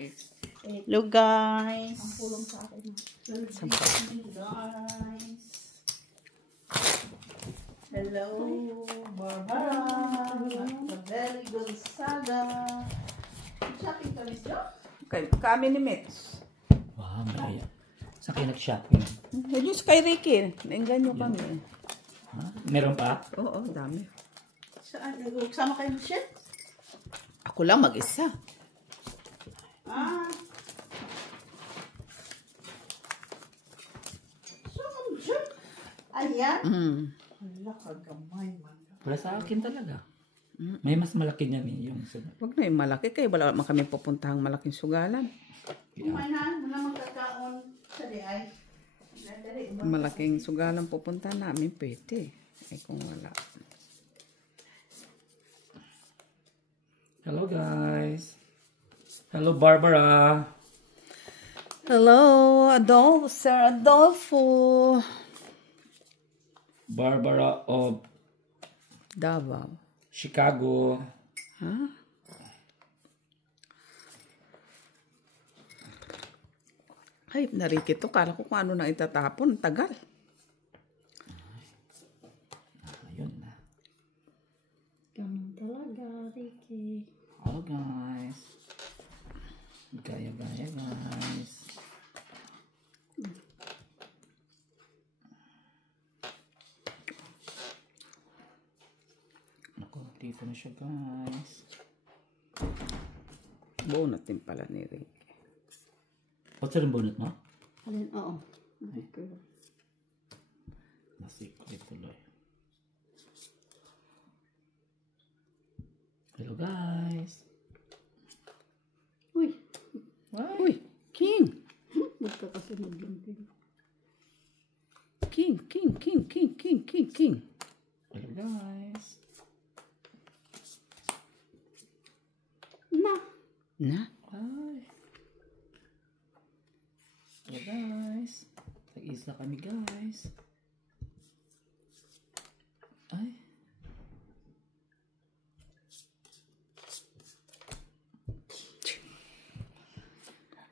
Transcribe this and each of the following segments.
Hello guys. Ang pulong sa akin. Guys. Hello, Barbara. A very good saga. Shopping kami siya? Kami ni Mitch. Wow, Maya. Sa kayo nag-shopping? Yung kay Ricky. Nainganyo kami. Ha? Meron pa? Oo, dami. Saan? Sama kayo ni Chef? Ako lang mag-isa. Ayan? Wala kagamay man. Wala sa akin talaga. May mas malaki niyan yung sunod. Huwag na yung malaki. Kaya wala man kami pupuntahang malaking sugalan. Kumain na magkakaon sa diay. Malaking sugalan pupunta namin. Pwede. Eh kung wala. Hello guys. Hello Barbara. Hello, Adolfo. Sir Adolfo. Barbara of Davao. Chicago. Huh? Ay, narikit to. Kala ko kung ano na itatapon. Tagal. Ayun na. Ganun talaga, Ricky. Hello guys. Gaya guys. Dito na siya guys. Bunot din pala ni Ricky. What's rin bunot mo? Alin, oo. Nasiklit tuloy. Hello guys. Uy. Uy, King. Magkakasunod lang din. King. Hello guys. Na? Hi. Hello guys. Tag-isa kami guys. Ay.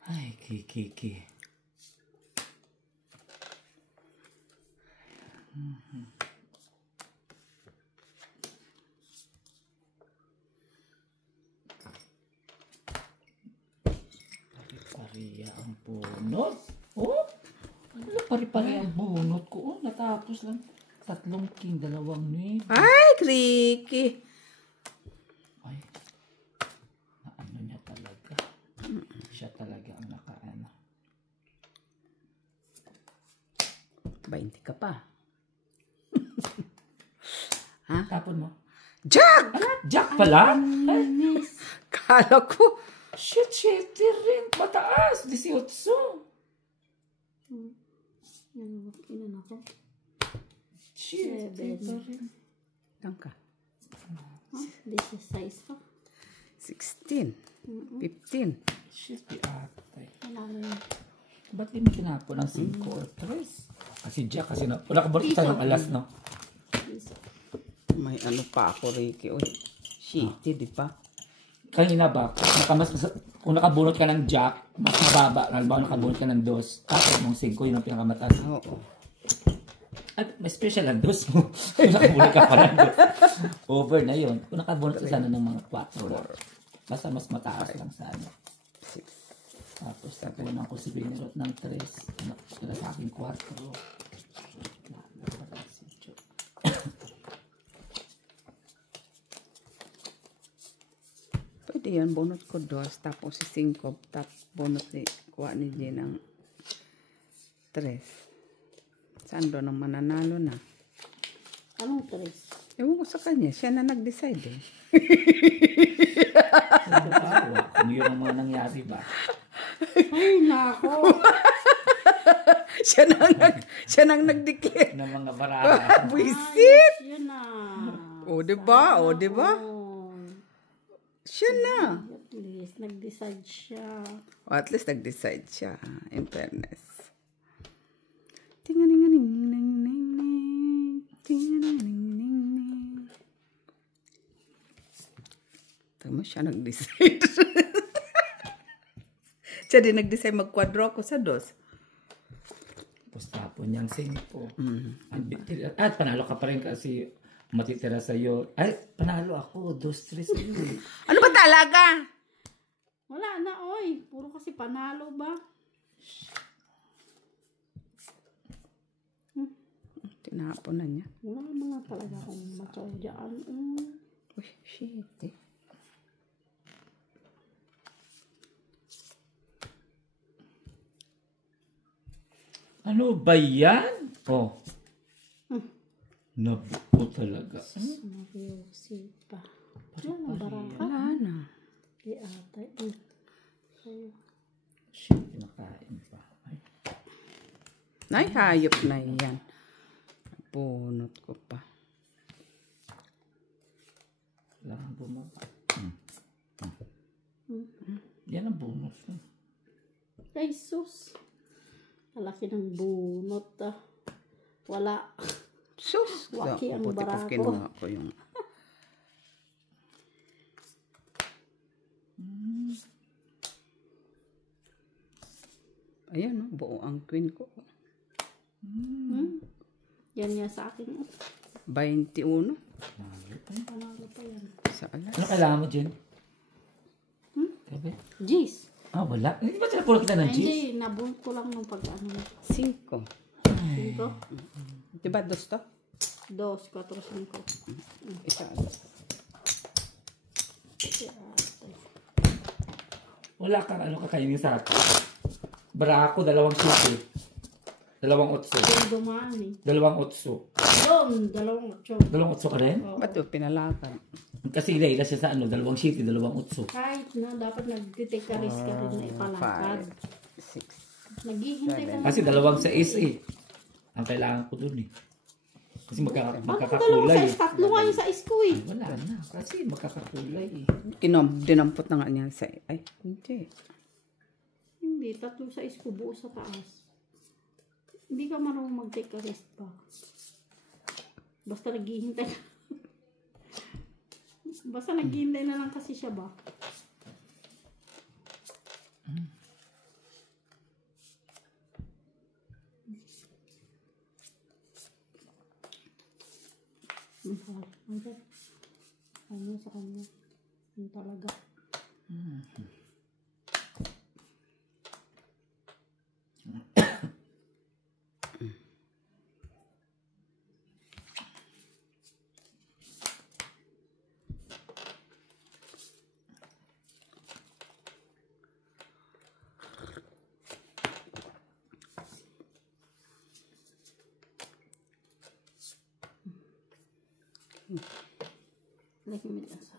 Ay, Kiki. Pari-pari ang bunot. Oh? Ano pari-pari ang bunot ko? Oh, natapos lang. 3 king, 2 ni. Ay, Ricky. Ay. Naano niya talaga. Siya talaga ang nakaano. 20 ka pa. Ha? Tapon mo. Jack! Jack pala? Ay, Kala ko. shit, rin. Mataas. 18. Inan ako. Shit, 7. rin. Ilan ka? This is size pa. 16. 15. Shit, di atay. Panalo yun. Ba't di mo tinapon ng 5 or 3? Kasi Jack, kasi wala ka ba ito ng alas, no? May ano pa ako, Ricky. Uy, shitty, di ba? Kanina ba, kung nakabunot ka ng Jack, mas mababa. Halimbawa, nakabunot ka ng 2. Tapos mong 5, yun ang pinakamataas. Oo. At may special ang 2 mo. Nakabunot ka pa ng 2. Over na yun. Kung nakabunot ka sana ng mga 4. Basta mas mataas lang sana. 6. Tapos nakunan ko si Binirot ng 3. Sila sa akin 4. Pwede yan, bonus ko 2. Tapos si 5. Tapos bonus ni kuha ni Jen ng 3. Saan doon ang mananalo na? Anong 3? Ewan ko sa kanya. Siya na nag-decide eh. Kung yun ang mga nangyari ba? Ay, nako. siya nang nag-declare. Ng mga baraha. Buisit! Yun na. O, diba? O, diba? Siya na. At least, nag-decide siya. O, at least nag-decide siya. In fairness. Tinganinganing. Tinganinganing. Tama siya nag-decide. Siya din nag-design mag-quadro ko sa dos. Tapos tapon niyang 5. At panalo ka pa rin kasi matitira sa'yo. Ay, panalo ako. 2-3 sa'yo eh. Ano ba talaga? Wala na, oy. Puro kasi panalo ba? Tinapon na niya. Wala mga talaga akong matsaw dyan. Uy, shit eh. Ano ba yan? Oh. Nabuo talaga. Seryosi pa. Wala na baraka. Wala na. Di ata. Sa'yo. Shit, pinakain pa. Ay. Ay, hayop na yan. Bunot ko pa. Kailangan bumaba. Yan ang bunot. Ay, sus. Malaki ng bunot Wala. Sus! Waki ang Buti pa barako. kinuha ko yung... Ayan, no? Buo ang queen ko. Yan nga sa akin. 21. Panalo pa yan. Sa alas. Ano kailangan mo, Jen? Sabi? Jeez. Ah, wala. Hindi ba sila puro kita ng cheese? Hindi, nabunot ko lang nung pag-ano. 5. Cinco? Diba dos to? 2, 4, 5. Isa alas. Wala kang ano kakainin sa akin. Barako, 2 sushi. 2 otso. Yung dumani. 2 otso. Doon, 2, 8. 2 otso ka rin? Ba't yung pinalakan? Kasi ila siya sa ano, 2 city, 2 otso. Kahit na dapat nag-take a risk ka rin na ipalakad. 5, 6. Naghihintay ka na. Kasi 2 sa is eh. Ang kailangan ko dun eh. Kasi Bakit 2 magkakakulay eh. sa 3 nga yung sa isko eh. Ay, wala na. Kasi magkakakulay eh. Dinampot na nga niya sa... Ay, hindi. Hindi, 3 sa isko buo sa taas. Hindi ka marunong mag-take a rest pa. Basta naghihintay ka. Basta naghihintay na lang kasi siya ba? Ano sa kanya? Yung talaga. Lagi mo lang sa...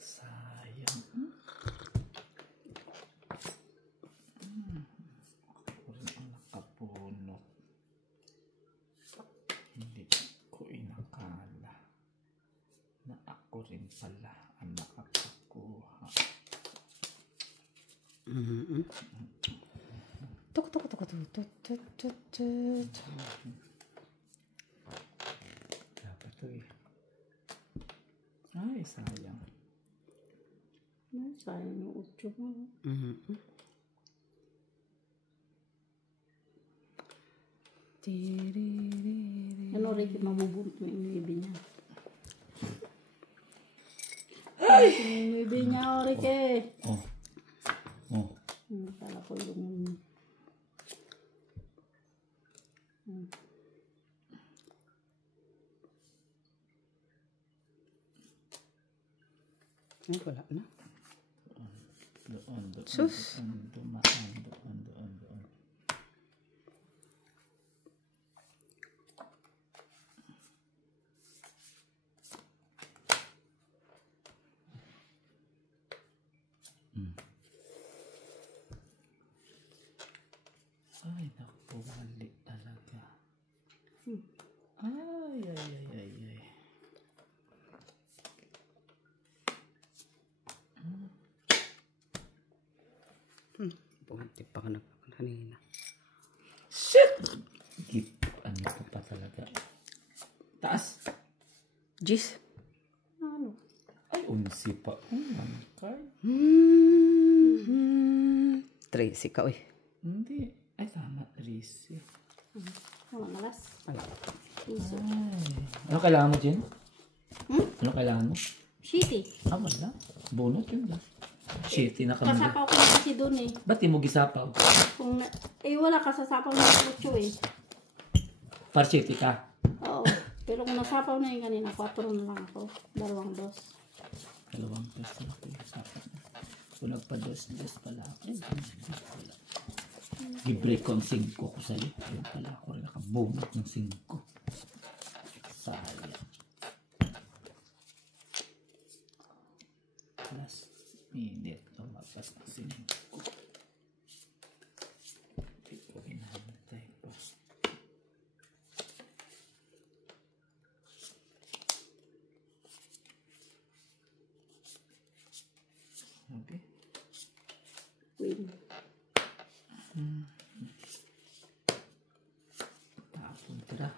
Sayang. Ako rin ang nakapunot. Hindi ko inakala na ako rin pala ang nakakakuha. Tuk, tuk, tuk, tuk, tuk, tuk, tuk, tuk. Dapat to eh. Ay, sayang. Sayang yung 8 mo. Ano rin yung mabubunot mo yung bibi niya. Ay! Yung bibi niya, Orike. Oh. Oh. Kala ko yung... Ay, wala na. Doon. Sus. Doon. Ay, naku, wali talaga. Hmm. Ay, ay, ay, ay, ay. Bunti pa ka na kanina. Shit! Ano ko pa talaga. Taas. Jis. Ano? Ay, 11 pa. Card. Tracy ka, uy. Hindi. Ay, tama. 13. Wala malas. Wala. Puso. Ay. Ano kailangan mo, Jen? Ano kailangan mo? Shitty. Wala. Bunot yun lang. Shitty na kami. Kasapaw ko na kasi doon eh. Ba't di mo gisapaw? Kung wala kasasapaw na kutso eh. Par shitty ka. Oo. Pero kung nasapaw na yung kanina, 4 na lang ako. 2 dos. 2 pesos na gisapaw. Kung nagpa-dos pala ako. Ay, dos pala. Gi-break ko ang 5 ko sa'yo. Ayun pala ako rin nakabunot ng 5. Sayang. Last minute. Lumabas ang 5 ko. Hindi ko inahantay pa. Okay. Queen. Tapon tira.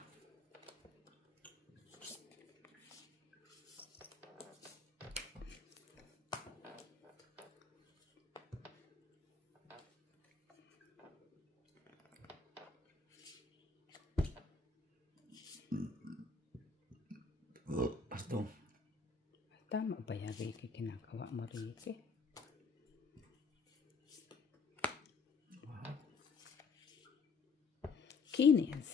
Pardon. Tama ba yan, Ricky? Kinakawa mo, Ricky? Wow. Kinis.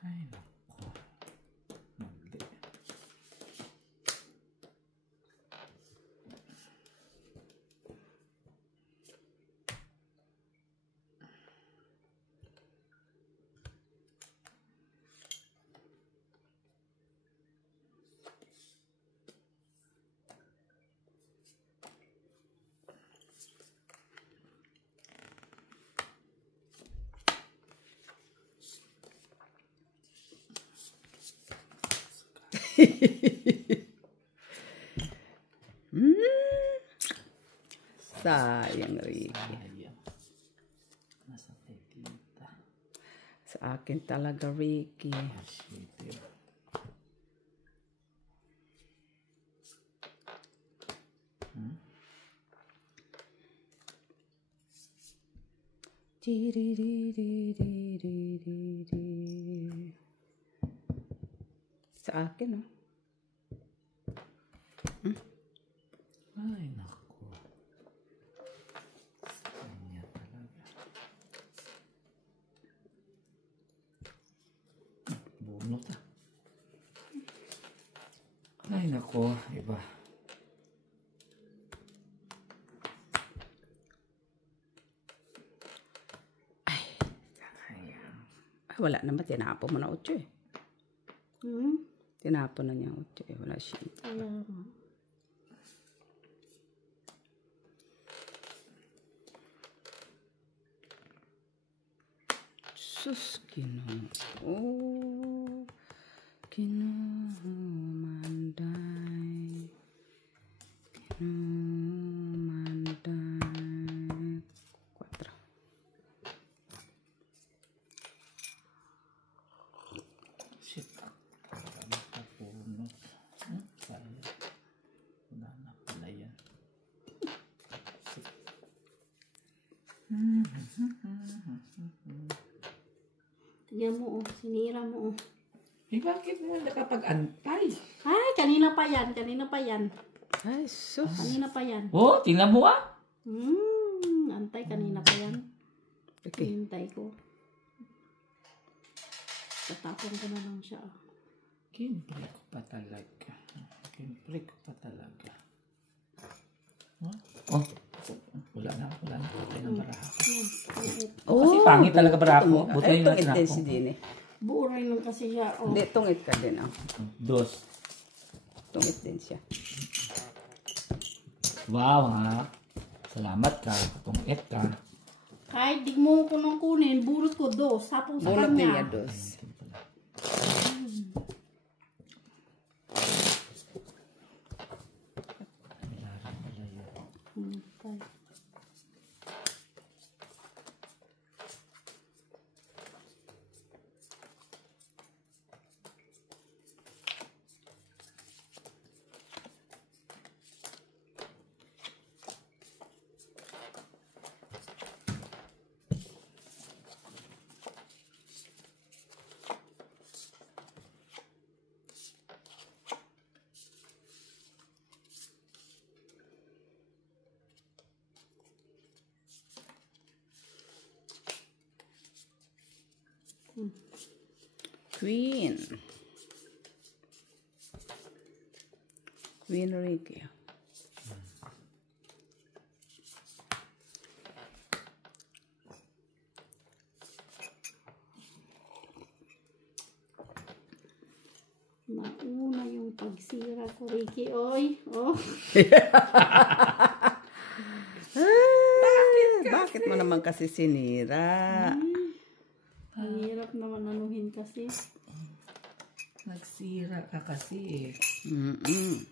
Ay, naku. Mali. Sayang, Ricky. Sayang. Nasa kay tita. Sa akin talaga, Ricky. Shitty. Sa akin, oh. Ay, naku. Sa kanya talaga. Bunot ah. Ay, naku. Iba. Ay, wala naman. Tinapon mo na 8 eh. Tinapon na niya 8 eh. Wala siya. Ayan. Sus, Ginoo. Ginoo, manday. Ginoo, manday. 4. Shit. Parang nakapunot. Sayang. Wala na pala yan. Shit. Tignan mo oh. Sinira mo oh. Eh, bakit mo nakapag-antay? Ay, kanina pa yan. Kanina pa yan. Ay, sus. Kanina pa yan. Oh, tingnan mo ah. Antay, kanina pa yan. Okay. Hintay ko. Tatapon ko na lang siya. Kinpre ko pa talaga. Kinpre ko pa talaga. Oh, wala na. Patay ng baraha. Oh, Kasi pangit talaga baraha ko. Buti ay, yung tungit natin din ako. si Dini. Buo rin lang kasi siya. Oh. Hindi, tungit ka din. Oh. Dos. Tungit din siya. Wow, ha. Salamat ka. Katungit ka. Kahit di mo ko nang kunin, burot ko 2. Sapong sa Bunot din niya kanya. dos. Okay. Queen. Queen Ricky. Nauna yung pagsira ko, Ricky. Oy, oh. Bakit mo naman kasi sinira? Ang hirap naman anuhin kasi. Nagsira ka kasi.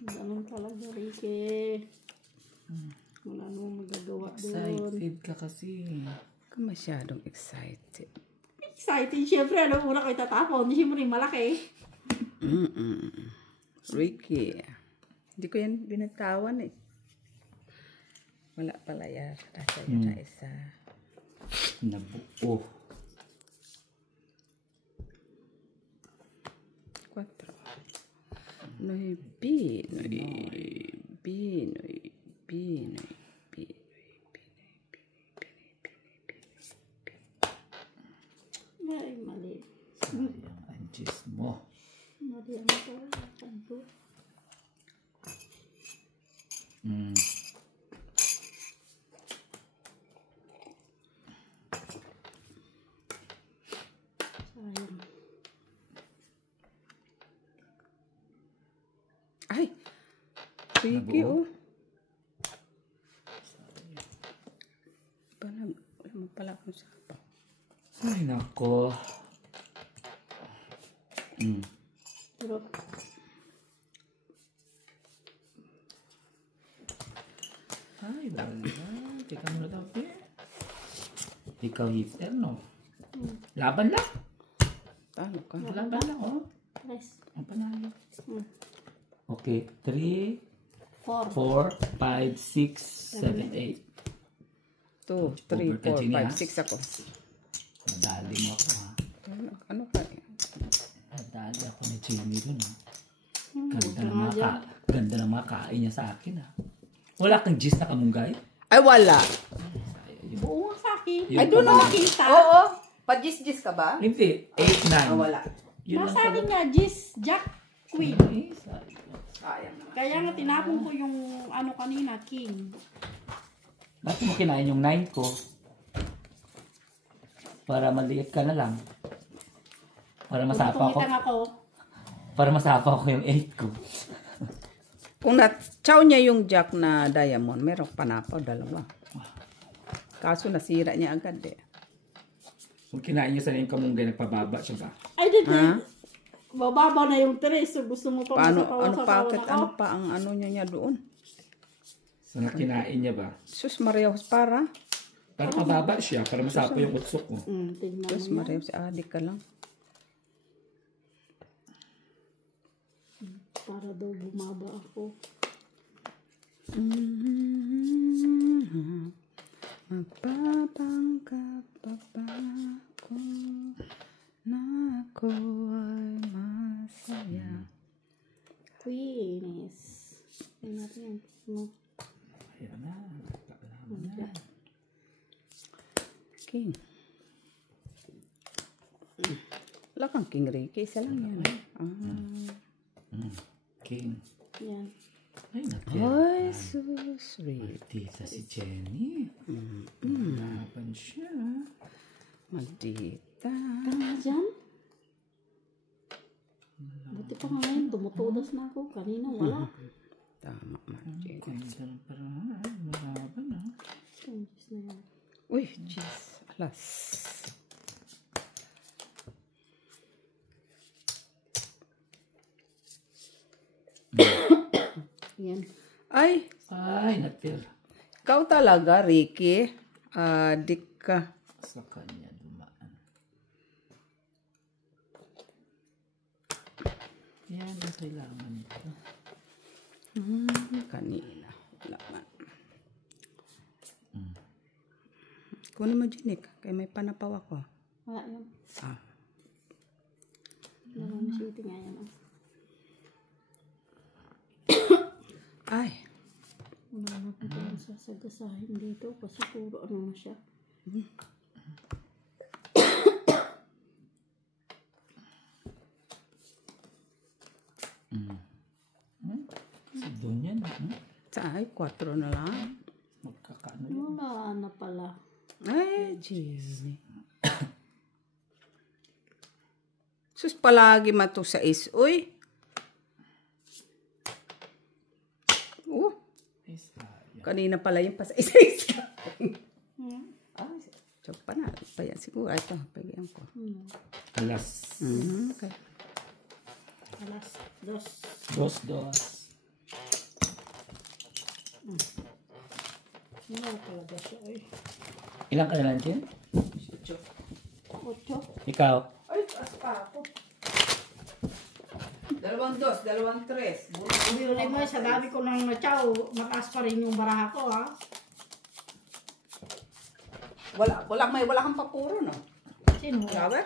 Ganun talaga, Ricky. Wala namang magagawa doon. Excited ka kasi. Ka masyadong excited. Excited, syempre. Ano una ko itatapon? Siyempre, malaki. Ricky. Hindi ko yan binatawan eh. Wala pala yan. Nasa yun na isa. Nabuo. 4. Noy, Pinoy. Ay, mali. Sayang ang Diyos mo. Mali ang kanto. Sayang. Ay! Ricky, Nabuo? oh. Wala mo pala akong sapaw. Ay, nako. Pero, Ay, wala. Teka muna daw, ikaw, hitter, no? Laban lang. Talo ka. Laban lang, oh. 3. Ang panalo. 4. Okay, 3, 4, 5, 6, 7, 8. 2, 3, 4, 5, 6 ako. Nadali mo ako, ha? Ano ka? Nadali ako ni Jimmy dun, ha? Ganda Ganda ng mga kain niya sa akin, ha? Wala kang gist na kamunggay? Ay, wala. Buo nga sa akin. Yung I don't know. Makita. Oo. Pa-gis-gis ka ba? Hindi, 8, 9. Wala. Yun lang Nasa akin nga, Jack Queen. pala. Sayang naman. Kaya nga tinapon ko yung ano kanina, King. Bakit mo kinain yung 9 ko? Para maliit ka na lang. Para masapa ko. Tumita ako. Para masapa ko yung 8 ko. Kung na-chow niya yung jack na diamond, merong panapaw, 2. Kaso nasira niya agad eh. Kung kinain niya sa yung kamunggay, nagpababa siya ba? Ay, dito. Bababa na yung 3. So, gusto mo pa Paano, masapaw-sapawan bakit, ako? ano pa ang ano niya doon? So, kinain niya ba? Sus Marios para. Para mababa siya, para masapa yung utsok mo. Tignan Sus mo. Marios, adik ka lang. Para daw bumaba ako. Magpapanggap pa ba ako na ako ay masaya? Queens. Tingnan natin yung Ayan na. Nagpapalaman na. King. Wala kang King Ricky, isa lang yan. King. yan. Ay, natin. Ay, so sweet. Tita si Jenny. Laban siya. Maldita. Kaya dyan? Buti pa nga ngayon, tumutudas na ako. Kanina wala. Tama, maldita. Ganda ng paraan. Malaban na. Changes na yan. Uy, jeez. Alas. Yan. Ay, Ay, natir. ikaw talaga, Ricky. Adik ka. Sa kanya dumaan. Yan ang kailangan ito. Kanina. Wala man. Kunin mo, Jinik. Kaya may panapaw ako. Wala yan. Ah. Namamasiti nga yan. Oh. Ay. Wala na po kayong sasagasahin dito kasi puro ano na siya. Si Donyan. Sa ay, 4 na lang. Magkakaano yun. Wala na pala. Ay, jeez. Sus, palagi mato sa is. Uy. Ay, sayang. Kanina pala yung pa sa is ka. Ay, chok pa na. Pa yan siguro. Ito, pagyan ko. Alas. Okay. Alas, dos. Dos. Wala talaga siya eh. Ilang ka na lang, Jen? 8. Ikaw? Ay, taas pa ako. 2, 2, 3. Ulit mo, sa dami ko nang natsaw, mataas pa rin yung baraha ko ha. Wala kang papuro, no? Sino? Flower?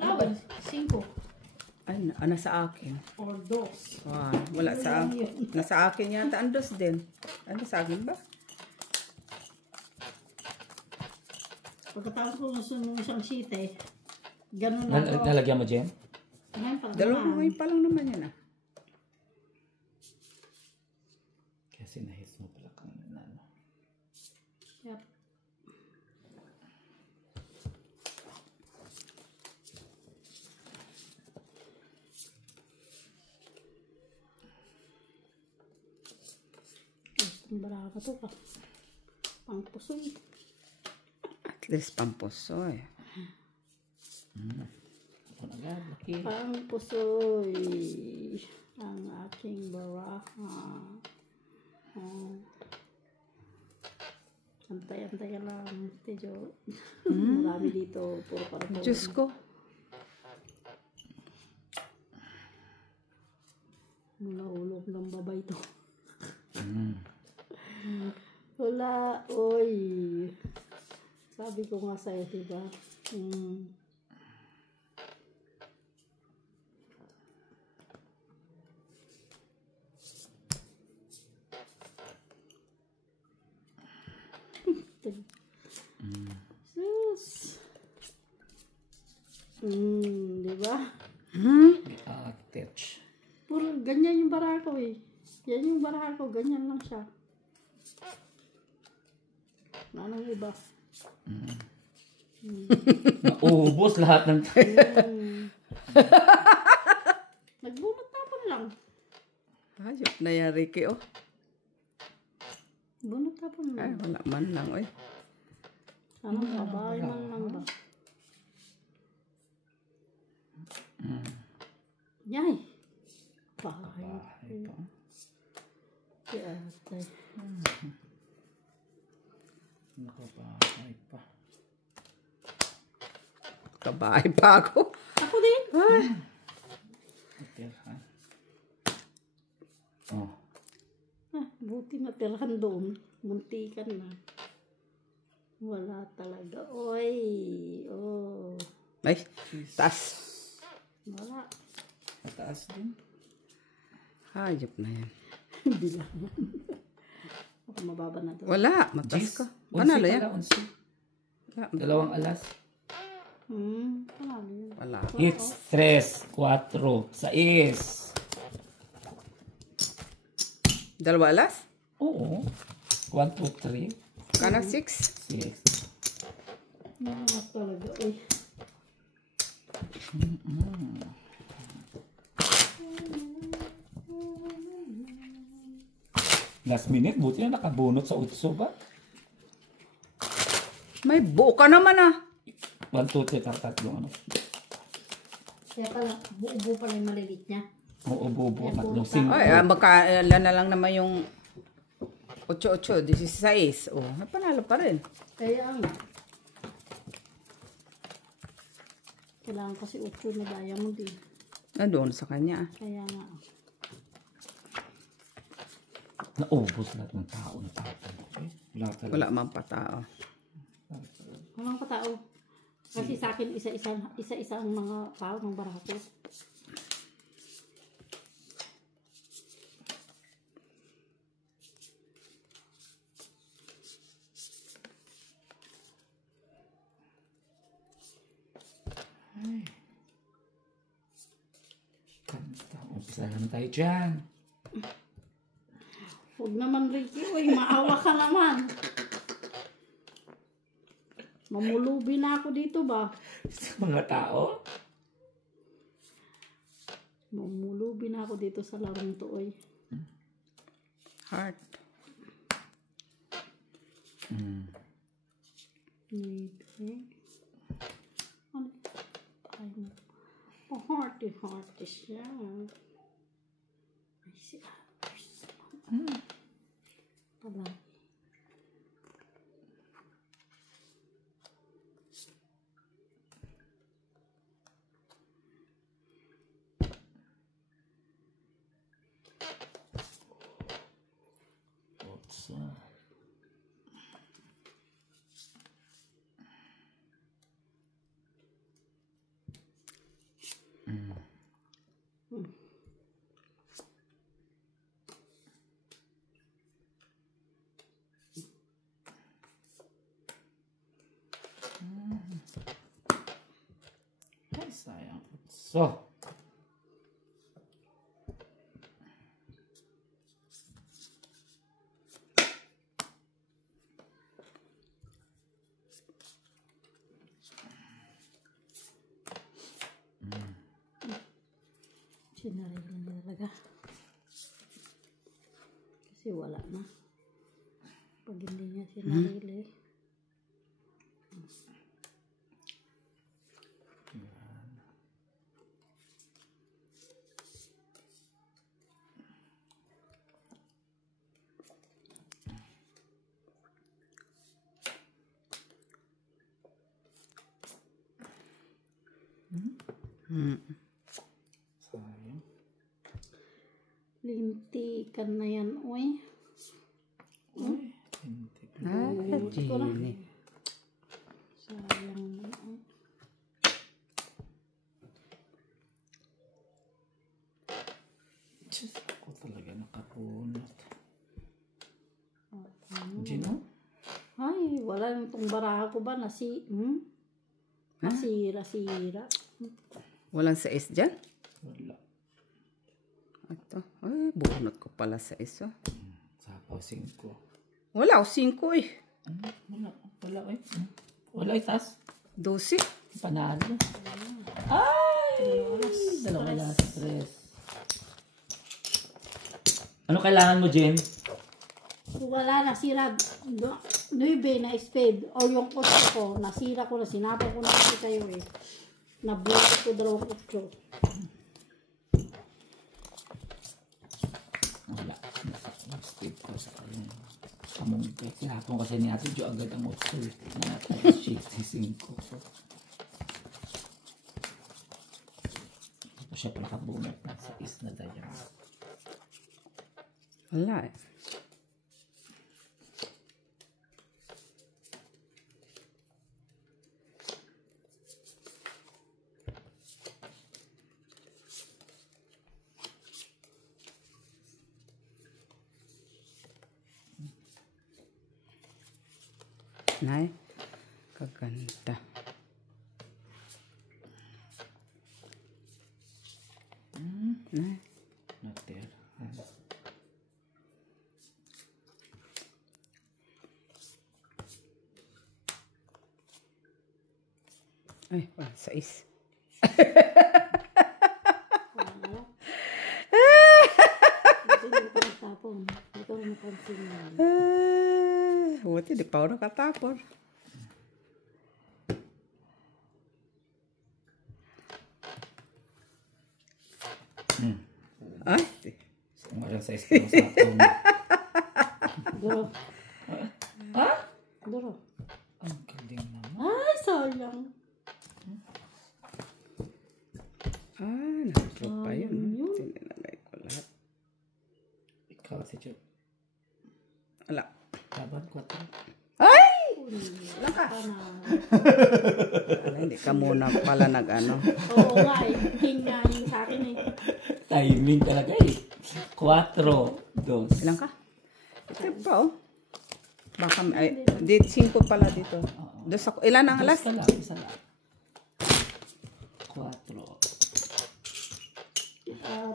Flower, 5. Ay, nasa akin. Or 2. Wow, wala sa akin. Nasa akin yata. Andos din. Ano sa akin ba? Pagkatapos ko ng isang site, ganun na to. Nalagyan mo, Jen? Ngayon pa Dalawang ngayon pa lang naman yan ah. Kasi nahis mo pala kang ano. Yep. Gustong baraha to pa. Pangpusoy. At least pampusoy. Ako na agad, laki. Pangpusoy. Ang aking baraha. Antay-antay lang. Tiyo. Marami dito. Puro parang Diyos ko. Nahulog ng babay to. Wala. Oy. Sabi ko nga sa'yo, diba? Sus. Diba? Attach. Puro ganyan yung baraha ko eh. Yan yung baraha ko. Ganyan lang siya. Anong iba? Naubos lahat ng... Nagbunot tapon lang. Hayop na yan, Ricky, oh. Bunot tapon Ay, lang. wala man lang, oy. Anong babae man lang ba? Yay! Bahay. Bahay pa. Yatay. Nakabahay pa. Kabahay pa ako. Ako din. Ay. Natirhan. Oh. Buti natirahan doon. Muntikan na. Wala talaga. Oy! Oh. Ay, taas. Wala. Mataas din. Hayop na yan. Bilangan. Baka mababa na to. Wala, mataas ka. Unsi Panalo pala, yan. unsi. Wala. Dalawang alas. Panalo yun. Wala. It's 3, 4, 6. Dalawa alas? Oo. 1, 2, 3. Kana 6? 6. Nakas talaga eh. Last minute, buti na nakabunot sa utso ba? May buo ka naman ah. 1, 2, 3, tatlong ano. Kaya pala, buo-buo pala yung malilit niya. Oo, bubo. Tatlong Ay, 5. magkaala na lang naman yung 8, 16. Oh, may panalo pa rin. Kaya nga. Kailangan kasi 8 na diamond eh. Doon sa kanya. Kaya nga. Naubos lahat ng tao na tapon. Okay? Wala talaga. Wala man pa tao. Walang patao. Kasi sa akin, isa-isa ang mga tao ng barako. Kanta. Umpisa lang tayo dyan. Huwag naman, Ricky. Uy, maawa ka naman. Mamulubi na ako dito ba? Sa mga tao. Mamulubi na ako dito sa larong to, oy. Heart. Okay. Ano? Ay, oh, hearty siya. Ay, si Anders. Pala. So, ay, sayang. So, Sinarili na talaga. Kasi wala na. Pag hindi niya sinarili. sayang. Lintikan na yan, uy. Ay, hindi. Jenny. Sayang na yan. Diyos ko talaga nakapunot. Gino? Ay, wala nang itong baraha ko ba? Nasira-sira. Walang 6 dyan? Wala. Ito. Ay, bunot ko pala 6. Oh. Sapaw 5. Wala ako 5 eh. Wala eh. Wala itas. 12. Panalo. Ay! Dalawa alas, 3. Ano kailangan mo, Jen? Kung wala, nasira. 9 na spade. O yung 8 ko, nasira ko na. Sinapa ko na kasi kayo eh. Nabuhat ko 2 8. Wala. Skip ko sa kanya. Kamungkay. Sinapon kasi ni Ate Jo agad ang utso. Nata-65. Tapos siya pala kabunat na sa is na dayan. Wala eh. Nay, kaganda. Nay. Not there. Ay, wala, 6. Ano? Kasi hindi ka nagtapon. Hindi ka napansin yan. Buti, di pa ako nakatapon. Ay, Umarang sa isang sa akin. Duro. Ha? Duro. Ang galing naman. Ay, sayang. nakaslot pa yun. Sinilagay ko lahat. Ikaw si Chuk. Ala. Laban 4. Ay! Lang ka. Pana. Ala, hindi ka muna pala nag-ano. Oo nga eh. King nga yung sa akin eh. Timing talaga eh. 4, 2. Ilang ka? Ito pa oh. Baka, ay, 5 pala dito. Dos ako. Ilan ang alas? Isa lang, isa lang. 4.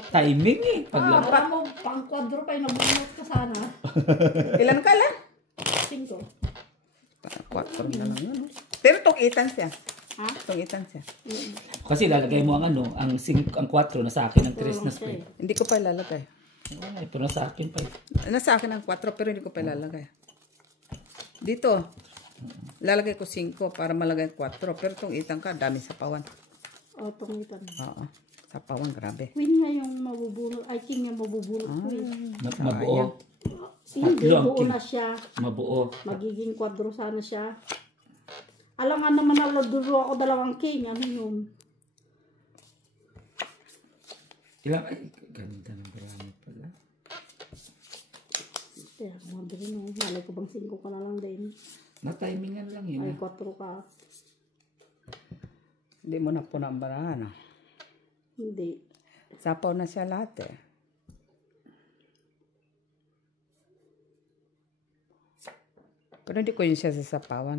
Timing eh. Paglabas. Alam mo, pang kwadro pa yung nabunot ka sana. Ilan ka lang? 5. 4 na lang yun. Pero tungitan siya. Ha? Tungitan siya. Kasi lalagay mo ang ano, ang 4 na sa akin, ang 3 na spread. Hindi ko pa ilalagay. Ay, pero sa akin pa eh. Nasa akin ang 4 pero hindi ko pa ilalagay. Dito. Lalagay ko 5 para malagay 4. Pero tungitan ka, dami sa pawan. O, tungitan. Oo. Sa pawan, grabe. Queen nga yung mabubulot. I think yung mabubulot ko eh. Mabuo. Hindi, Tatlo ang buo king. na siya. Mabuo. Magiging kwadro sana siya. Alam nga naman na duro ako 2 king. Ano yun? Ilang, ay, ganda ng marami pala. Kaya, madali no. Malay ko bang 5 ka na lang din. Na-timingan lang yun. Ay, 4 ka. Hindi mo na po nambarahan. Ah. Hindi. Sapaw na siya lahat eh. Pero hindi ko yun siya sasapawan.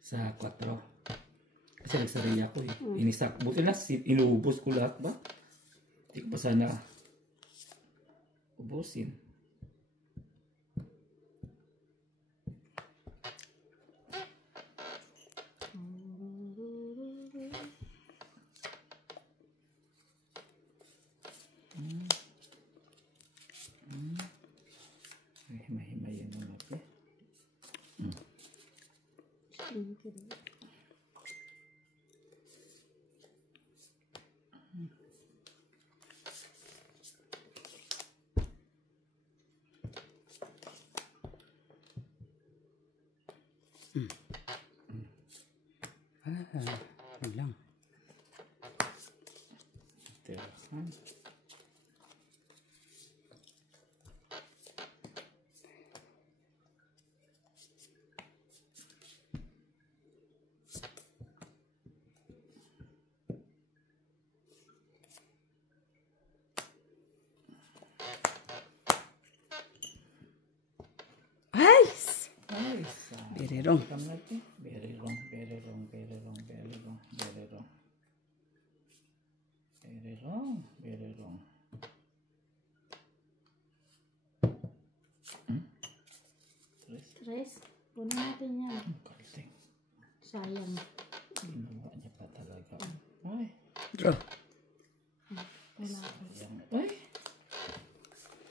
Sa 4. Kasi nagsariya ko eh. Inisak. Buti na, inuubos ko lahat ba? Hindi ko pa sana ubusin. Himay-himay yan naman eh. Yun lang. Nice! Nice. Birirong. Come natin. Very wrong, very wrong, very wrong, very wrong, very wrong. Very wrong, very wrong. Tres. Puno natin yan. Ang galing. Sayang. Ginawa niya pa talaga. Ay, Draw. Wala. sayang. Ay,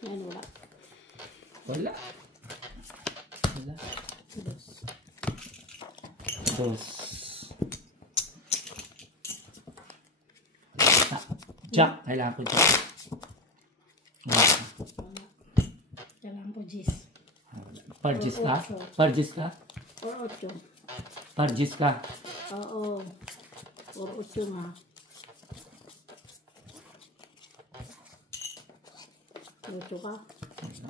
Yan, wala. wala. Wala. Dos. 2. Jack. Kailangan ko Jack. Wala. Kailangan ko G's. Parjis ka? Parjis ka? Or 8. Parjis ka? Oo. Or 8 nga. Ocho ka? Wala.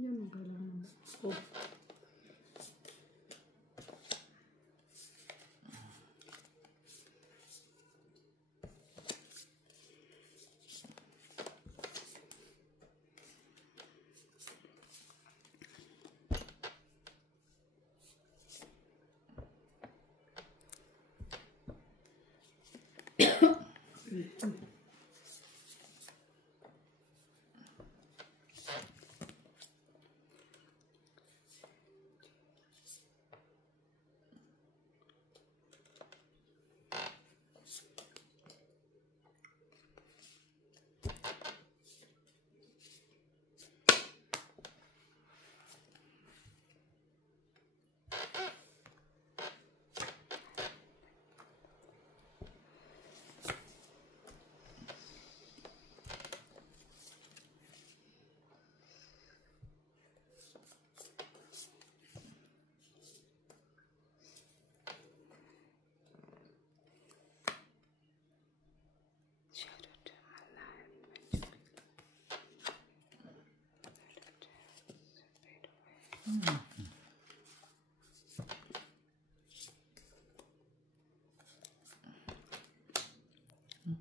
Yun ang kailangan. Oh.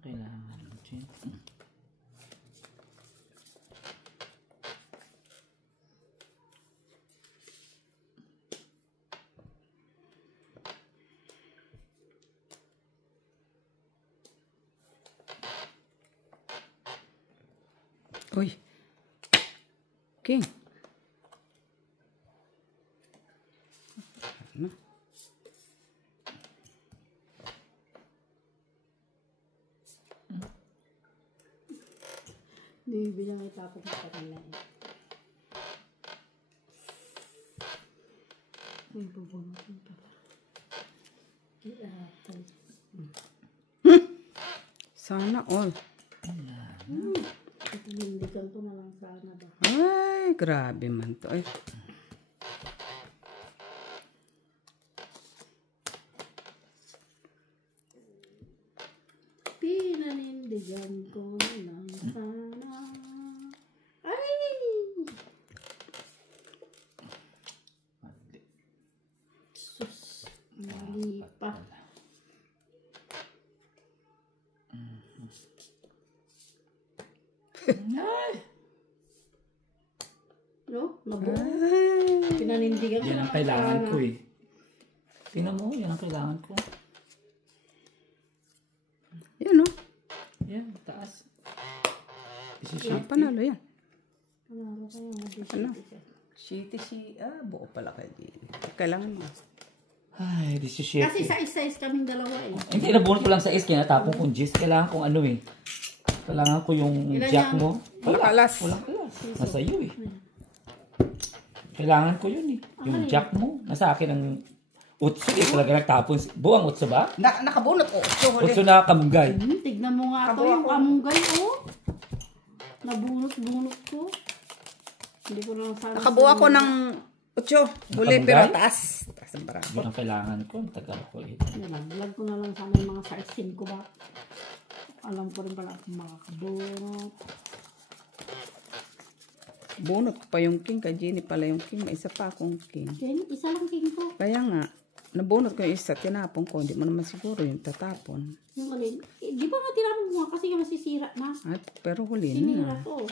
Kailangan Jen. Uy. King. Ano? Hindi bilang itapos sa kanila eh. May bubunutin pala. Iatay. Sana all. Italindigan ko na lang sana ba. Ay, grabe man to. Ay. Pinanindigan ko na lang sana. Ay! Sus. Mali pa. No? Nabuo. Ay. Pinanindigan ko Yan na ang lang kailangan sana. ko eh. Tingnan mo, yan ang kailangan ko. Yan o. Yan, taas. Ang panalo yan. Panalo kayo. Ano? Shitty. Buo pala kayo. Kailangan mo. Ay, this is shit. Kasi size kaming dalawa eh. Hindi, nabunot ko lang sa is, kaya natapon kong gist. Kailangan kong ano eh. Kailangan ko yung Ilan jack yan? mo. Walang alas. Walang alas. Nasa iyo eh. Kailangan ko yun eh. Yung jack mo. Nasa akin ang utso eh. Talaga nagtapon. Buwang utso ba? Nakabunot ko. Utso na kamunggay. Tignan mo nga to yung kamunggay oh. Nabunot-bunot ko. Hindi ko lang sana. Nakabuha ko ng 8. Huli Nakamunggay? pero taas. Taas ang barako. Yun ang kailangan ko. Ang tagal ko eh. Nalaglag ko na lang sana yung mga size 5 ba. Alam ko rin pala kung makakabunot. Bunot ko pa yung king. Kay Jenny pala yung king. May isa pa akong king. Then, isa lang king ko. Kaya nga, nabunot ko yung isa. Tinapon ko. Hindi mo naman siguro yung tatapon. Yung alin. Eh, di ba nga tinapon mo nga kasi yung masisira na. At, pero huli Sinira na. ko.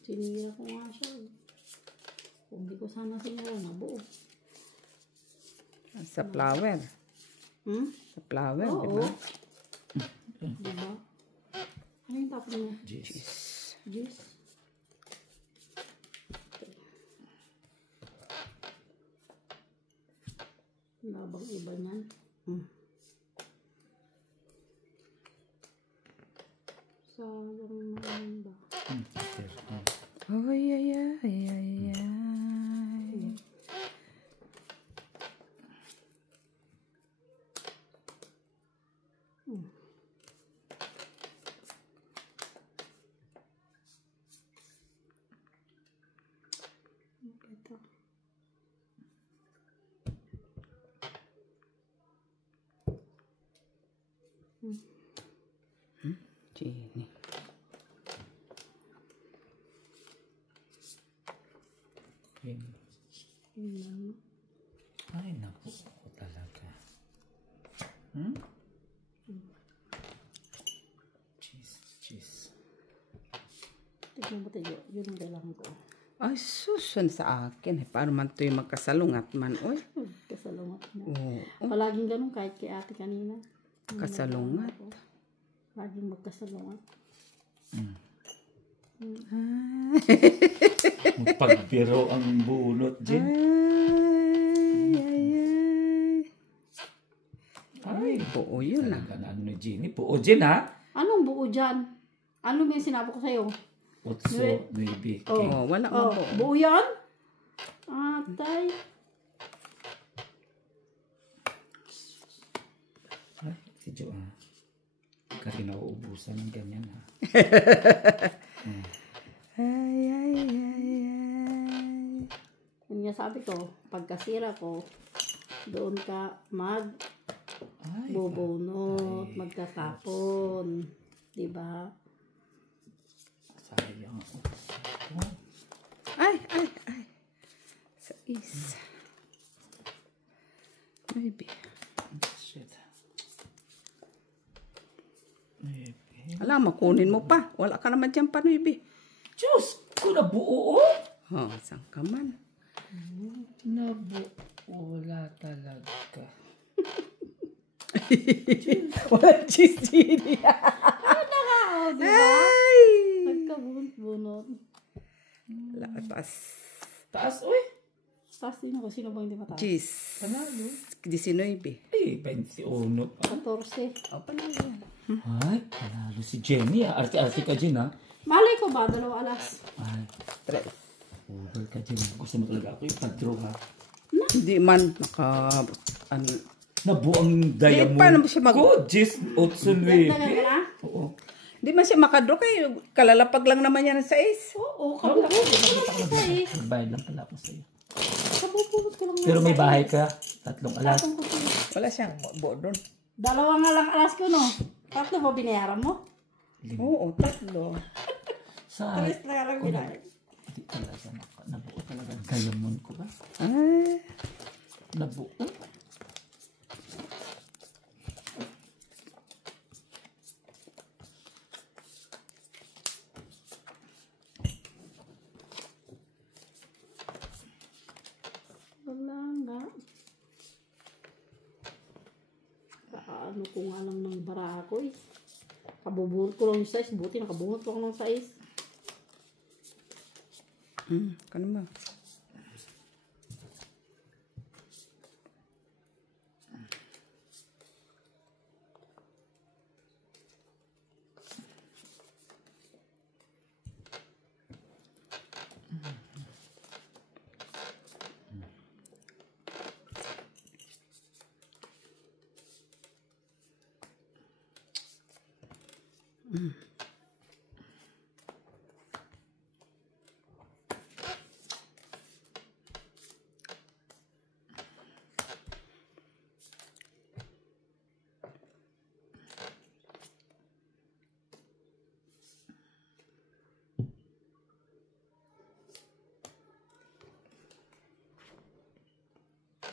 Sinira ko nga siya. Kung di ko sana sinira na buo. Sa flower. Hmm? Sa flower, Oo. di ba? Diba? Ano yung tapos mo? Jeez. Juice. Labang iba niyan. Sayang naman ba? Ay, ay, ay, ay, ay. Ito. Jenny. Yun. Yun. Ay, naku. Ako talaga. Hmm? Jeez. Tignan mo tayo. Yun ang kailangan ko. Ay, susun sa akin. Paano man ito yung magkasalungat man, oy? Kasalungat na. Oo. Palaging ganun kahit kay ate kanina. Kasalungat. Laging magkasalungat. Pagbiro ang bunot, Jen. Ay, buo yun ah. Talaga na ano ni Jenny. Buo, Jen ha? Anong buo dyan? Ano may sinabi ko sa'yo? Utso, maybe. Oo, wala Oh, mabuo. buo yan? Atay. Ay, si Jo ha. Kasi nauubusan ng ganyan ha. Ay, ay, ay, ay. Yun nga sabi ko, pagkasira ko, doon ka Ay, magbubunot, magtatapon. Diba? sayang ang utso ko. Ay. Sais. Maybe. Shit. Maybe. Alam, makunin mo pa. Wala ka naman dyan pa, Maybe. Diyos ko, nabuo. Oh, saan ka man? Nabuo. Wala talaga. Wala cheese chili. Oh, di ba? Ay! Nagkabunot-bunot. Lapas. Taas, uy. Tapos sino ba hindi mataas? Cheese. Panalo. 19. Eh, 21 pa. 14. Oh, panalo yan. Ay, panalo si Jenny. Arte-arte ka dyan, ha? Malay ko ba? 2 alas. Ay, 3. over ka dyan. Gusto mo talaga ako ipadro, ha? Hindi man ano. Nabuo ang diamond. Paano mo siya Gorgeous. 8-9. Dagdagan ka na? Oo. Hindi man siya makadro kayo. Kalalapag lang naman yan sa is. Oo, kabubulot ko lang sa is. Nagbayad lang pala ako sa'yo. Kabubulot ko lang Pero may sa bahay is. ka. 3 alas. Tatong ko sila. Wala siyang buo doon. 2 nga lang alas ko, no? 3 ba binayaran mo? Oo, 3. Sa... 3 na lang binayaran. Hindi talaga. Nabuo talaga ang diamond ko ba? Ay. Nabuo. Wala nga. Ano ko nga lang ng bara ko eh. Kabubulot ko lang yung size. Buti nakabungot ko lang ng size. Kano ba?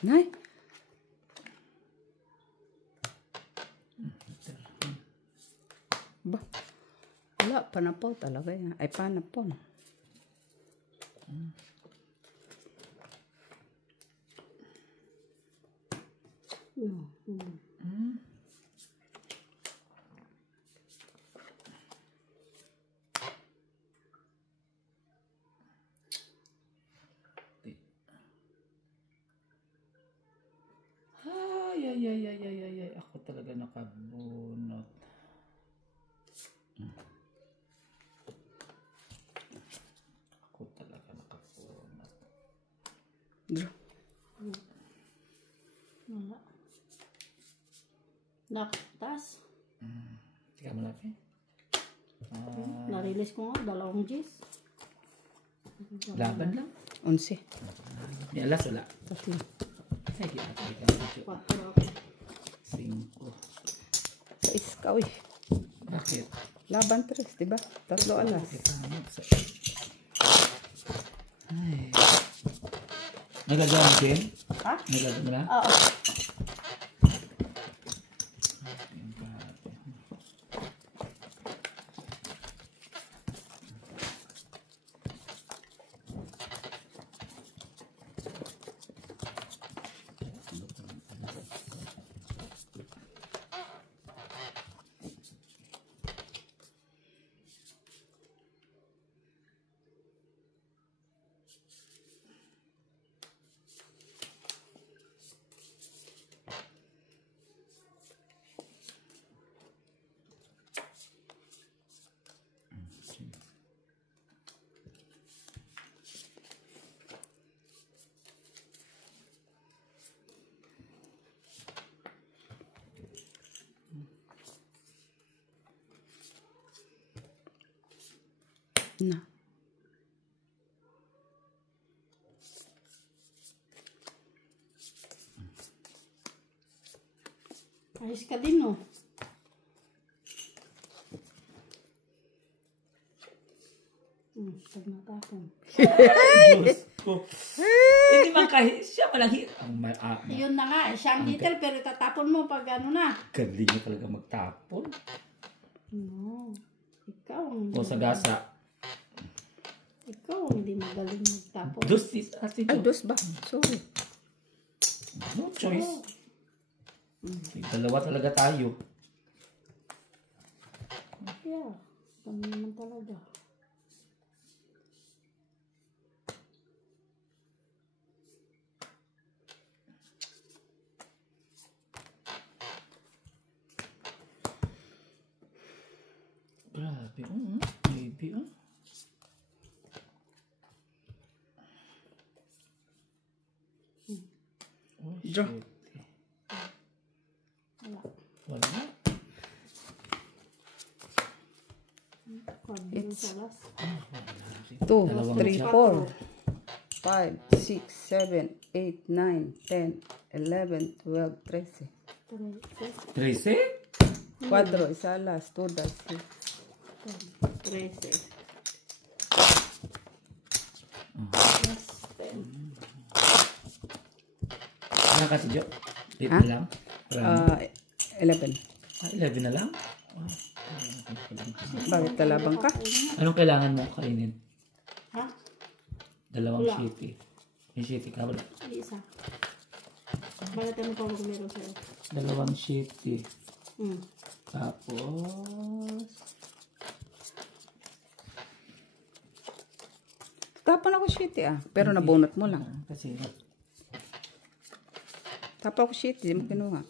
Nay. Ba? Wala, panapaw talaga yan. Ay, panapaw. Ay. Ako talaga nakabunot. Ako talaga nakabunot. Draw. Wala. Naktas. Tika mo natin. Na-release ko nga. 2 Gs. Laban lang. 11. May alas wala. 3. Ay, ginatay ka medyo. 4 ako. 5. Sa iska, uy. Bakit? Laban 3, diba? 3 alas. Ay. Nagagawa mo din? Ha? Nagagawa mo na? Oo. Na. Ayos ka din, no? Pag natapon. Diyos ko. Hindi man kahit siya malaki. Yun na nga, siyang liter, pero itatapon mo pag ano na. Galing niya talaga magtapon. No. Ikaw ang O sa gasa. Ikaw ang hindi magaling magtapon. Dos is ate Ay, Jo. dos ba? Sorry. No choice. Dalawa talaga tayo. Yeah. Kami naman talaga. Grabe. Maybe Oh, Jo. shit. Wala. Wala. Kwadro sa last. 2, Dalawang 3, jack. 4, 5, 6, 7, 8, 9, 10, 11, 12, 13. 13? 4, isa alas, todas. 13. Last 10. Ano ka si Jo? 8 Ha? na lang? 11. 11 na lang? Bakit kalabang ka? Anong kailangan mo kainin? Ha? Dalawang Wala. shitty. May shitty ka wala? Isa. Bakit ano pa kung meron sa'yo? Dalawang shitty. Hmm. Tapon ako shitty pero nabunot mo lang. Kasi Tapon ako shitty, di mo kinuha.